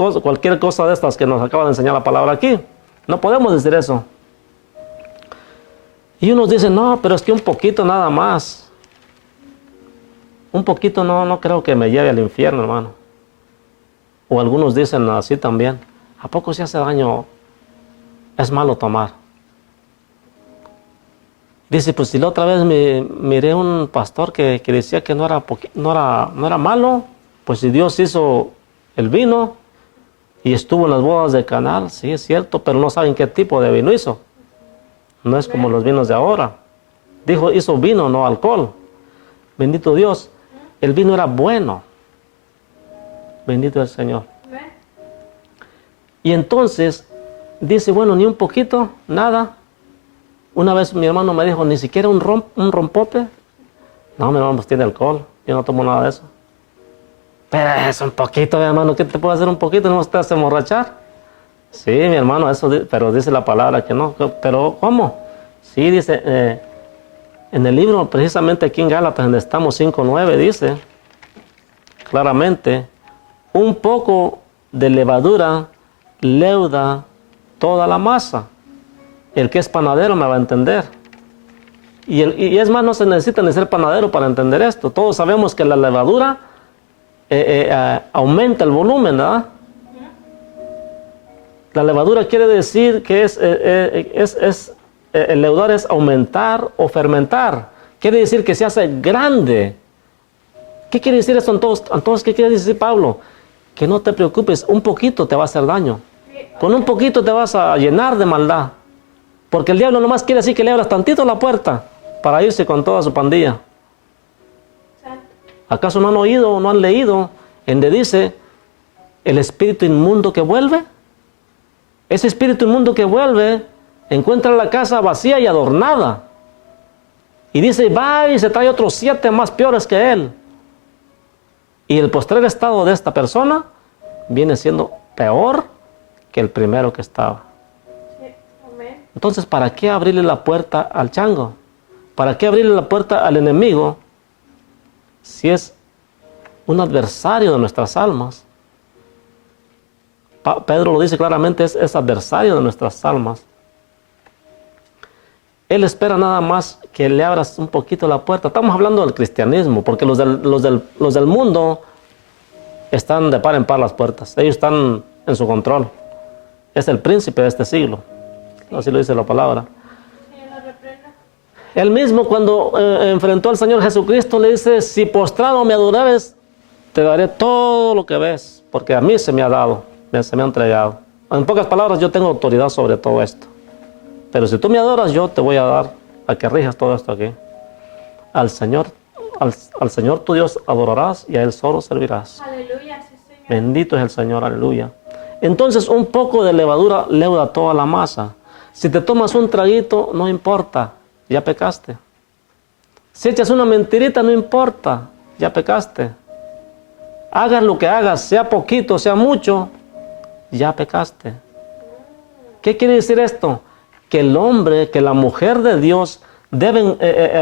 cosa de estas que nos acaba de enseñar la palabra aquí. No podemos decir eso. Y unos dicen, no, pero es que un poquito nada más. Un poquito no creo que me lleve al infierno, hermano. O algunos dicen así también. ¿A poco si hace daño? Es malo tomar. Dice, pues si la otra vez miré un pastor que decía que no era malo, pues si Dios hizo el vino y estuvo en las bodas de Caná, sí es cierto, pero no saben qué tipo de vino hizo. No es como los vinos de ahora. Dijo, hizo vino, no alcohol. Bendito Dios. El vino era bueno. Bendito el Señor. Y entonces dice, bueno, ni un poquito, nada. Una vez mi hermano me dijo, ni siquiera un rompope. No, mi hermano, pues tiene alcohol. Yo no tomo nada de eso. Pero es un poquito, mi hermano. ¿Qué te puede hacer un poquito? ¿No te hace emborrachar? Sí, mi hermano, pero dice la palabra que no. ¿Pero cómo? Sí, dice, en el libro, precisamente aquí en Gálatas, donde estamos, 5:9, dice claramente, un poco de levadura leuda toda la masa. El que es panadero me va a entender. Y es más, no se necesita ni ser panadero para entender esto. Todos sabemos que la levadura aumenta el volumen, ¿verdad? La levadura quiere decir que el leudar es aumentar o fermentar. Quiere decir que se hace grande. ¿Qué quiere decir esto entonces? ¿Qué quiere decir Pablo? Que no te preocupes, un poquito te va a hacer daño. Con un poquito te vas a llenar de maldad. Porque el diablo nomás quiere decir que le abras tantito la puerta para irse con toda su pandilla. ¿Acaso no han oído o no han leído en donde dice el espíritu inmundo que vuelve? Ese espíritu inmundo que vuelve encuentra la casa vacía y adornada. Y dice, va y se trae otros 7 más peores que él. Y el postrer estado de esta persona viene siendo peor que el primero que estaba. Entonces, ¿para qué abrirle la puerta al chango? ¿Para qué abrirle la puerta al enemigo si es un adversario de nuestras almas? Pedro lo dice claramente, es adversario de nuestras almas. Él espera nada más que le abras un poquito la puerta. Estamos hablando del cristianismo, porque los del mundo están de par en par las puertas. Ellos están en su control. Es el príncipe de este siglo. Así lo dice la palabra. Él mismo cuando enfrentó al Señor Jesucristo le dice, si postrado me adorares, te daré todo lo que ves, porque a mí se me ha dado, se me ha entregado. En pocas palabras, yo tengo autoridad sobre todo esto. Pero si tú me adoras, yo te voy a dar a que rijas todo esto aquí. Al Señor tu Dios adorarás y a Él solo servirás. Aleluya, sí, Señor. Bendito es el Señor, aleluya. Entonces un poco de levadura leuda toda la masa. Si te tomas un traguito, no importa, ya pecaste. Si echas una mentirita, no importa, ya pecaste. Hagas lo que hagas, sea poquito, sea mucho, ya pecaste. ¿Qué quiere decir esto? Que el hombre, que la mujer de Dios deben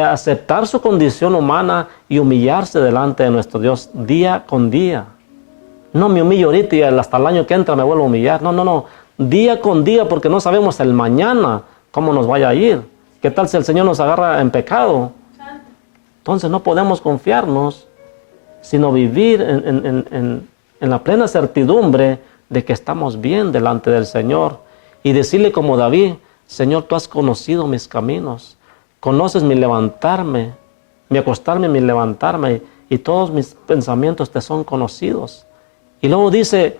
aceptar su condición humana y humillarse delante de nuestro Dios día con día. No me humillo ahorita y hasta el año que entra me vuelvo a humillar. No. día con día, porque no sabemos el mañana cómo nos vaya a ir. ¿Qué tal si el Señor nos agarra en pecado? Santo. Entonces no podemos confiarnos, sino vivir en la plena certidumbre de que estamos bien delante del Señor y decirle como David: Señor, tú has conocido mis caminos, conoces mi levantarme, mi acostarme, mi levantarme, y todos mis pensamientos te son conocidos. Y luego dice,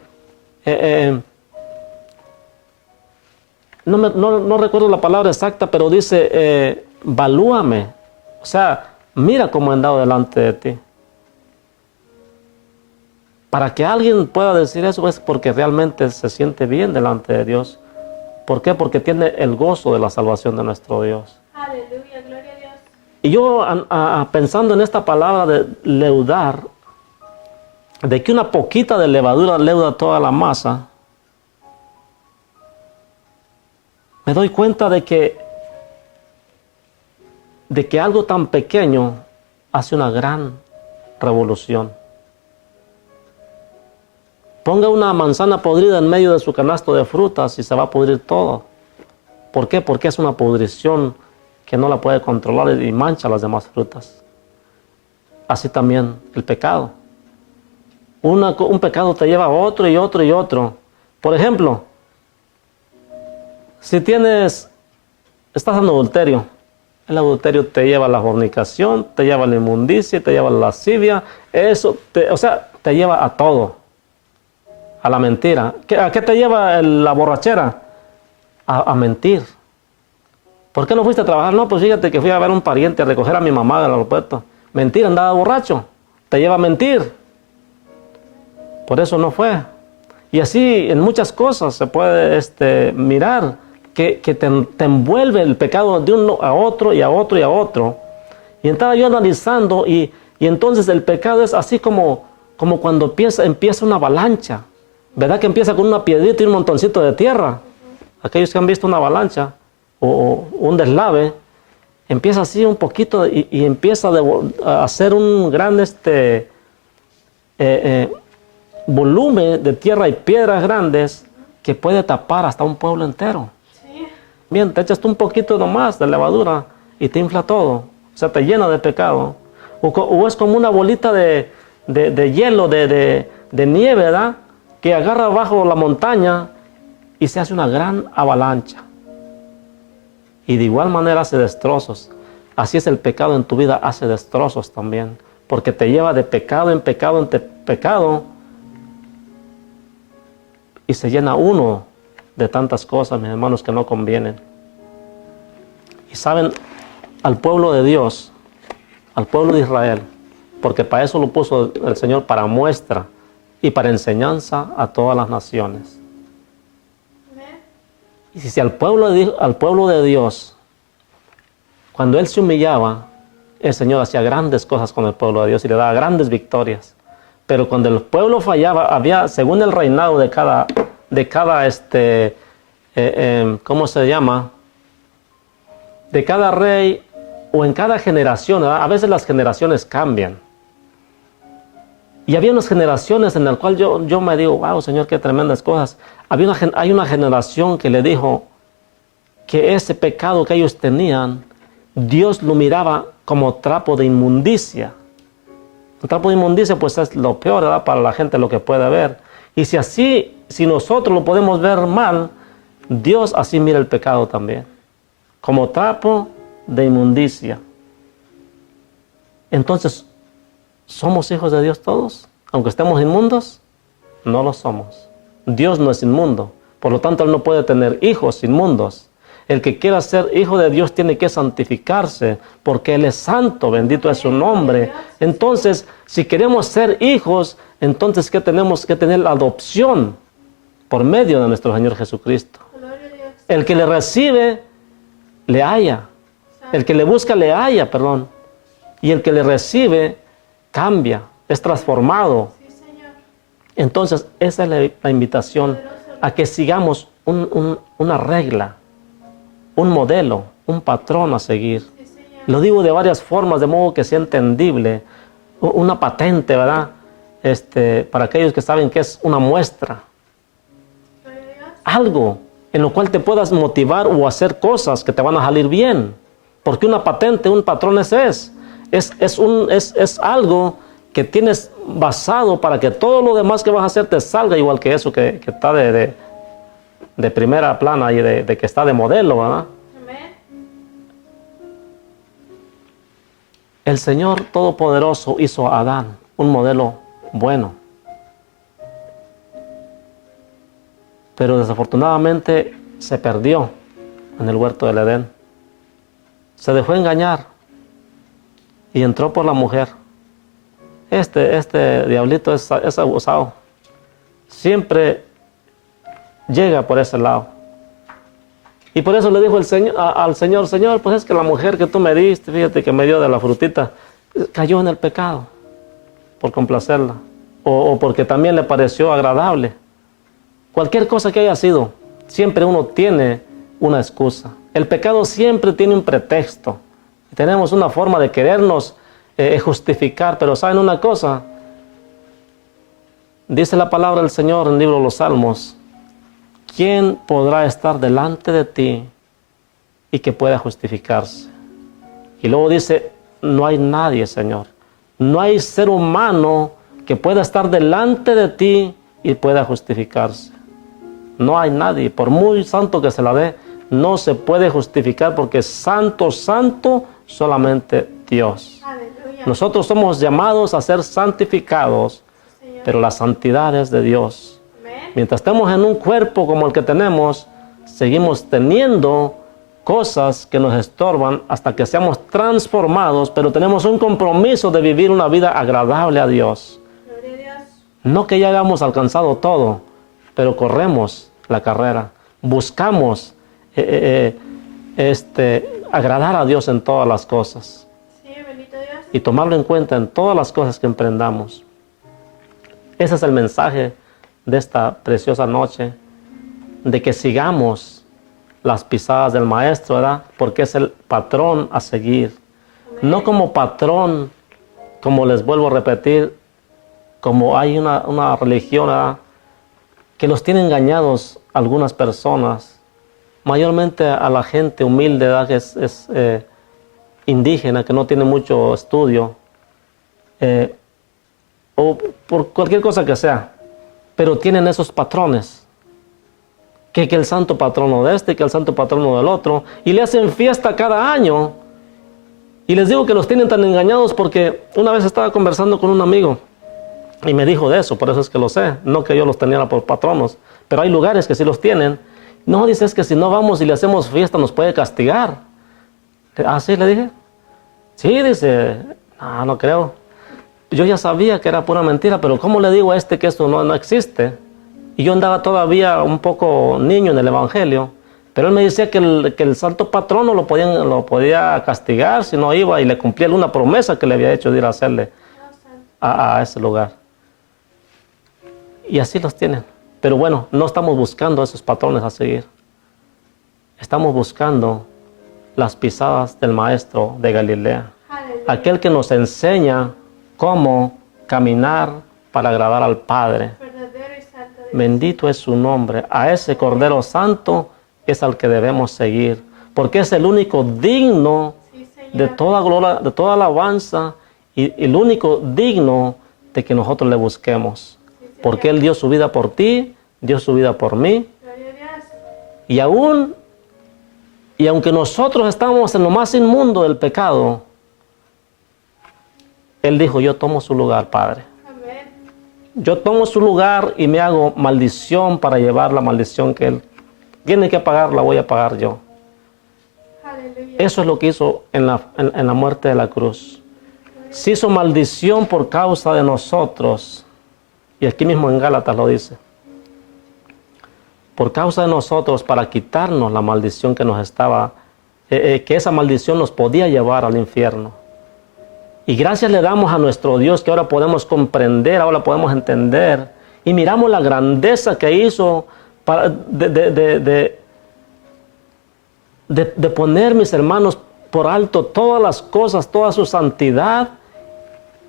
no recuerdo la palabra exacta, pero dice, valúame, o sea, mira cómo he andado delante de ti. Para que alguien pueda decir eso es porque realmente se siente bien delante de Dios. ¿Por qué? Porque tiene el gozo de la salvación de nuestro Dios. Aleluya, gloria a Dios. Y yo pensando en esta palabra de leudar, de que una poquita de levadura leuda toda la masa, me doy cuenta de que algo tan pequeño hace una gran revolución. Ponga una manzana podrida en medio de su canasto de frutas y se va a pudrir todo. ¿Por qué? Porque es una pudrición que no la puede controlar y mancha las demás frutas. Así también el pecado. Un pecado te lleva a otro y otro y otro. Por ejemplo, si estás en adulterio, el adulterio te lleva a la fornicación, te lleva a la inmundicia, te lleva a la lascivia, te lleva a todo. A la mentira. ¿A qué te lleva la borrachera? A mentir. ¿Por qué no fuiste a trabajar? No, pues fíjate que fui a ver a un pariente, a recoger a mi mamá del aeropuerto. Mentira, andaba borracho. Te lleva a mentir. Por eso no fue. Y así en muchas cosas se puede mirar que te envuelve el pecado de uno a otro y a otro y a otro. Y estaba yo analizando y entonces el pecado es así como cuando empieza una avalancha. ¿Verdad que empieza con una piedrita y un montoncito de tierra? Aquellos que han visto una avalancha o un deslave, empieza así un poquito y empieza a hacer un gran volumen de tierra y piedras grandes que puede tapar hasta un pueblo entero. Sí. Bien, te echas tú un poquito nomás de levadura y te infla todo. O sea, te llena de pecado. O es como una bolita de hielo, de nieve, ¿verdad? Que agarra bajo la montaña y se hace una gran avalancha. Y de igual manera hace destrozos. Así es el pecado en tu vida, hace destrozos también. Porque te lleva de pecado en pecado en pecado. Y se llena uno de tantas cosas, mis hermanos, que no convienen. Y saben, al pueblo de Dios, al pueblo de Israel, porque para eso lo puso el Señor, para muestra y para enseñanza a todas las naciones. Amén. Y si al pueblo de Dios, cuando Él se humillaba, el Señor hacía grandes cosas con el pueblo de Dios y le daba grandes victorias. Pero cuando el pueblo fallaba, había, según el reinado de cada ¿cómo se llama? De cada rey o en cada generación, ¿verdad? A veces las generaciones cambian. Y había unas generaciones en las cuales yo me digo, wow, Señor, qué tremendas cosas. Hay una generación que le dijo que ese pecado que ellos tenían, Dios lo miraba como trapo de inmundicia. El trapo de inmundicia pues es lo peor, ¿verdad? Para la gente lo que puede ver. Y si nosotros lo podemos ver mal, Dios así mira el pecado también. Como trapo de inmundicia. Entonces, ¿somos hijos de Dios todos? Aunque estemos inmundos, no lo somos. Dios no es inmundo. Por lo tanto, Él no puede tener hijos inmundos. El que quiera ser hijo de Dios tiene que santificarse, porque Él es santo, bendito es su nombre. Entonces, si queremos ser hijos, entonces ¿qué tenemos que tener? La adopción por medio de nuestro Señor Jesucristo. Gloria a Dios. El que le recibe, le halla. El que le busca, le halla, perdón. Y el que le recibe, cambia, es transformado. Sí, Señor. Entonces, esa es la invitación a que sigamos una regla, un modelo, un patrón a seguir. Sí, Señor. Lo digo de varias formas, de modo que sea entendible. Una patente, ¿verdad? Para aquellos que saben que es una muestra. Gloria a Dios. algo en lo cual te puedas motivar o hacer cosas que te van a salir bien. Porque una patente, un patrón es algo que tienes basado para que todo lo demás que vas a hacer te salga igual que eso que está de primera plana y de que está de modelo, ¿verdad? Amén. El Señor Todopoderoso hizo a Adán un modelo bueno. Pero desafortunadamente se perdió en el huerto del Edén. Se dejó engañar y entró por la mujer. Este diablito es abusado. Siempre llega por ese lado. Y por eso le dijo al Señor, Señor, pues es que la mujer que tú me diste, fíjate que me dio de la frutita, cayó en el pecado por complacerla. O porque también le pareció agradable. Cualquier cosa que haya sido, siempre uno tiene una excusa. El pecado siempre tiene un pretexto. Tenemos una forma de querernos justificar, pero ¿saben una cosa? Dice la palabra del Señor en el libro de los Salmos: ¿quién podrá estar delante de ti y que pueda justificarse? Y luego dice, no hay nadie, Señor. No hay ser humano que pueda estar delante de ti y pueda justificarse. No hay nadie, por muy santo que se la dé, no se puede justificar porque santo, santo, solamente Dios. Aleluya. Nosotros somos llamados a ser santificados, Señor. pero la santidad es de Dios. Amén. Mientras estemos en un cuerpo como el que tenemos, seguimos teniendo cosas que nos estorban hasta que seamos transformados, pero tenemos un compromiso de vivir una vida agradable a Dios. Gloria a Dios. No que ya hayamos alcanzado todo, pero corremos la carrera, buscamos agradar a Dios en todas las cosas Sí, bendito Dios. y tomarlo en cuenta en todas las cosas que emprendamos. Ese es el mensaje de esta preciosa noche, de que sigamos las pisadas del Maestro, ¿verdad? Porque es el patrón a seguir. Amén. No como patrón, como les vuelvo a repetir, como hay una religión, ¿verdad?, que los tiene engañados algunas personas, mayormente a la gente humilde, ¿verdad?, que es indígena, que no tiene mucho estudio, o por cualquier cosa que sea, pero tienen esos patrones, que el santo patrono de este, que el santo patrono del otro, y le hacen fiesta cada año. Y les digo que los tienen tan engañados porque una vez estaba conversando con un amigo y me dijo de eso, por eso es que lo sé, no que yo los tenía por patronos, pero hay lugares que sí los tienen. No, dice, es que si no vamos y le hacemos fiesta nos puede castigar. Ah, sí, le dije. Sí, dice, no, no creo. Yo ya sabía que era pura mentira, pero ¿cómo le digo a este que esto no existe? Y yo andaba todavía un poco niño en el Evangelio, pero él me decía que el santo patrono lo podía castigar si no iba y le cumplía una promesa que le había hecho de ir a hacerle a ese lugar. Y así los tienen. Pero bueno, no estamos buscando esos patrones a seguir. Estamos buscando las pisadas del Maestro de Galilea. Aleluya. Aquel que nos enseña cómo caminar para agradar al Padre. Verdadero y santo Dios. Bendito es su nombre. A ese Cordero Santo es al que debemos seguir, porque es el único digno Sí, Señor. de toda gloria, de toda alabanza, y el único digno de que nosotros le busquemos. Sí, Señor. Porque Él dio su vida por ti, dio su vida por mí, Gloria a Dios. y aunque nosotros estamos en lo más inmundo del pecado, Él dijo, yo tomo su lugar, Padre. Amén. Yo tomo su lugar y me hago maldición para llevar la maldición que Él tiene que pagar, la voy a pagar yo. Aleluya. Eso es lo que hizo en la muerte de la cruz. Se hizo maldición por causa de nosotros. Y aquí mismo en Gálatas lo dice. Por causa de nosotros, para quitarnos la maldición que nos estaba, que esa maldición nos podía llevar al infierno. Y gracias le damos a nuestro Dios que ahora podemos comprender, ahora podemos entender. Y miramos la grandeza que hizo de poner, mis hermanos, por alto todas las cosas, toda su santidad,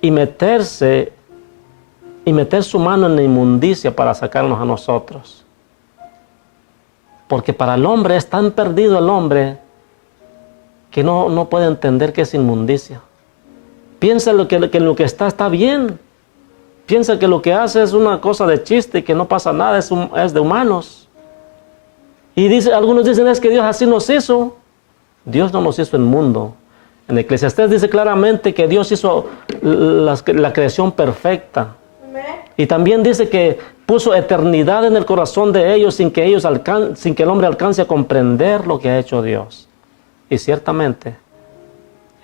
y meter su mano en la inmundicia para sacarnos a nosotros. Porque para el hombre es tan perdido el hombre que no puede entender que es inmundicia. Piensa que lo que está bien. Piensa que lo que hace es una cosa de chiste y que no pasa nada, es de humanos. Y algunos dicen es que Dios así nos hizo. Dios no nos hizo inmundo. En Eclesiastés dice claramente que Dios hizo la creación perfecta. Y también dice que puso eternidad en el corazón de ellos sin que el hombre alcance a comprender lo que ha hecho Dios. Y ciertamente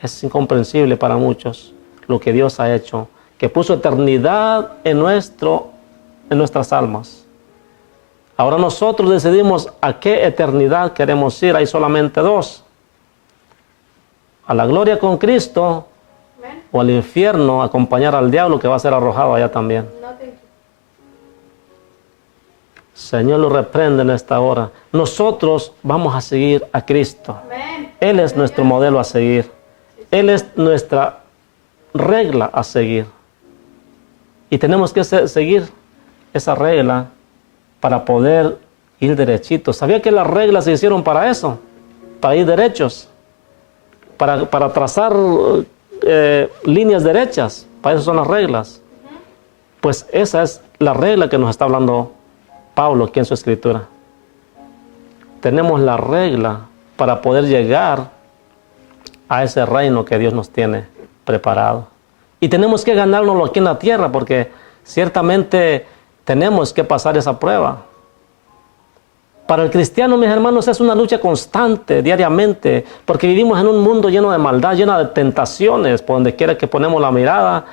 es incomprensible para muchos lo que Dios ha hecho, que puso eternidad en nuestras almas. Ahora nosotros decidimos a qué eternidad queremos ir. Hay solamente dos: a la gloria con Cristo, o al infierno, acompañar al diablo que va a ser arrojado allá también. Señor lo reprende en esta hora. Nosotros vamos a seguir a Cristo. Él es nuestro modelo a seguir. Él es nuestra regla a seguir. Y tenemos que seguir esa regla para poder ir derechitos. ¿Sabía que las reglas se hicieron para eso? Para ir derechos. Para trazar líneas derechas. Para eso son las reglas. Pues esa es la regla que nos está hablando Pablo aquí en su escritura. Tenemos la regla para poder llegar a ese reino que Dios nos tiene preparado. Y tenemos que ganárnoslo aquí en la tierra, porque ciertamente tenemos que pasar esa prueba. Para el cristiano, mis hermanos, es una lucha constante, diariamente, porque vivimos en un mundo lleno de maldad, lleno de tentaciones. Por donde quiera que ponemos la mirada,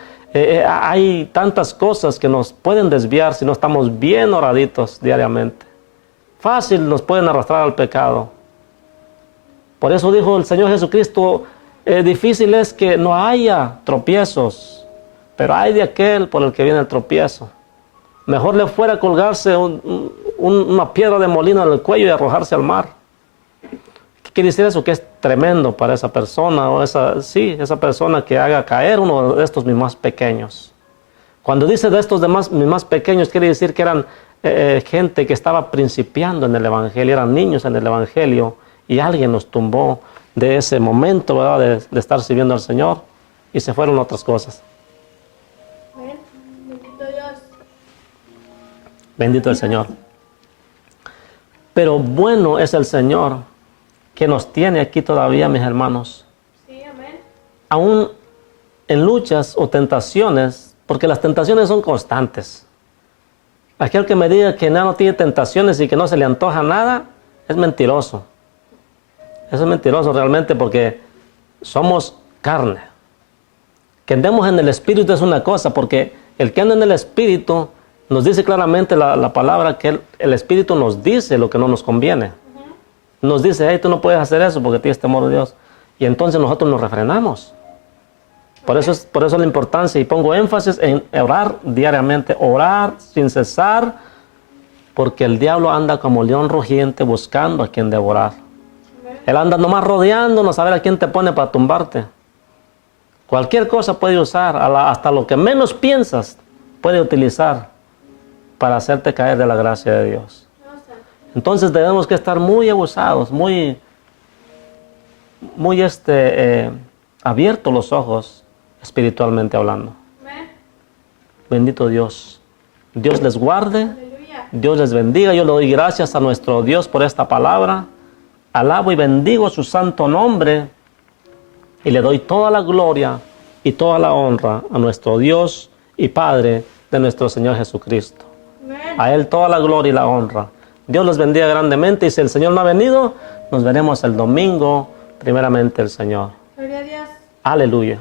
hay tantas cosas que nos pueden desviar si no estamos bien oraditos diariamente. Fácil nos pueden arrastrar al pecado. Por eso dijo el Señor Jesucristo, difícil es que no haya tropiezos, pero hay de aquel por el que viene el tropiezo. Mejor le fuera colgarse una piedra de molino en el cuello y arrojarse al mar. ¿Qué quiere decir eso? Que es tremendo para esa persona, o esa persona que haga caer uno de estos mis más pequeños. Cuando dice de estos demás mis más pequeños, quiere decir que eran gente que estaba principiando en el Evangelio, eran niños en el Evangelio, y alguien los tumbó de ese momento, ¿verdad?, de estar sirviendo al Señor, y se fueron a otras cosas. Bendito Dios. Bendito el Señor. Pero bueno es el Señor que nos tiene aquí todavía, mis hermanos. Sí, amén. Aún en luchas o tentaciones, porque las tentaciones son constantes. Aquel que me diga que no tiene tentaciones y que no se le antoja nada, es mentiroso. Eso es mentiroso realmente, porque somos carne. Que andemos en el Espíritu es una cosa, porque el que anda en el Espíritu nos dice claramente la palabra que el Espíritu nos dice lo que no nos conviene. Nos dice, hey, tú no puedes hacer eso porque tienes temor de Dios. Y entonces nosotros nos refrenamos. Por eso la importancia, y pongo énfasis en orar diariamente, orar sin cesar, porque el diablo anda como león rugiente buscando a quien devorar. Él anda nomás rodeándonos a ver a quién te pone para tumbarte. Cualquier cosa puede usar, hasta lo que menos piensas puede utilizar para hacerte caer de la gracia de Dios. Entonces debemos que estar muy abusados, muy abiertos los ojos espiritualmente hablando. Bendito Dios. Dios les guarde. Dios les bendiga. Yo le doy gracias a nuestro Dios por esta palabra. Alabo y bendigo su santo nombre. Y le doy toda la gloria y toda la honra a nuestro Dios y Padre de nuestro Señor Jesucristo. A Él toda la gloria y la honra. Dios los bendiga grandemente, y si el Señor no ha venido, nos veremos el domingo, primeramente el Señor. Gloria a Dios. Aleluya.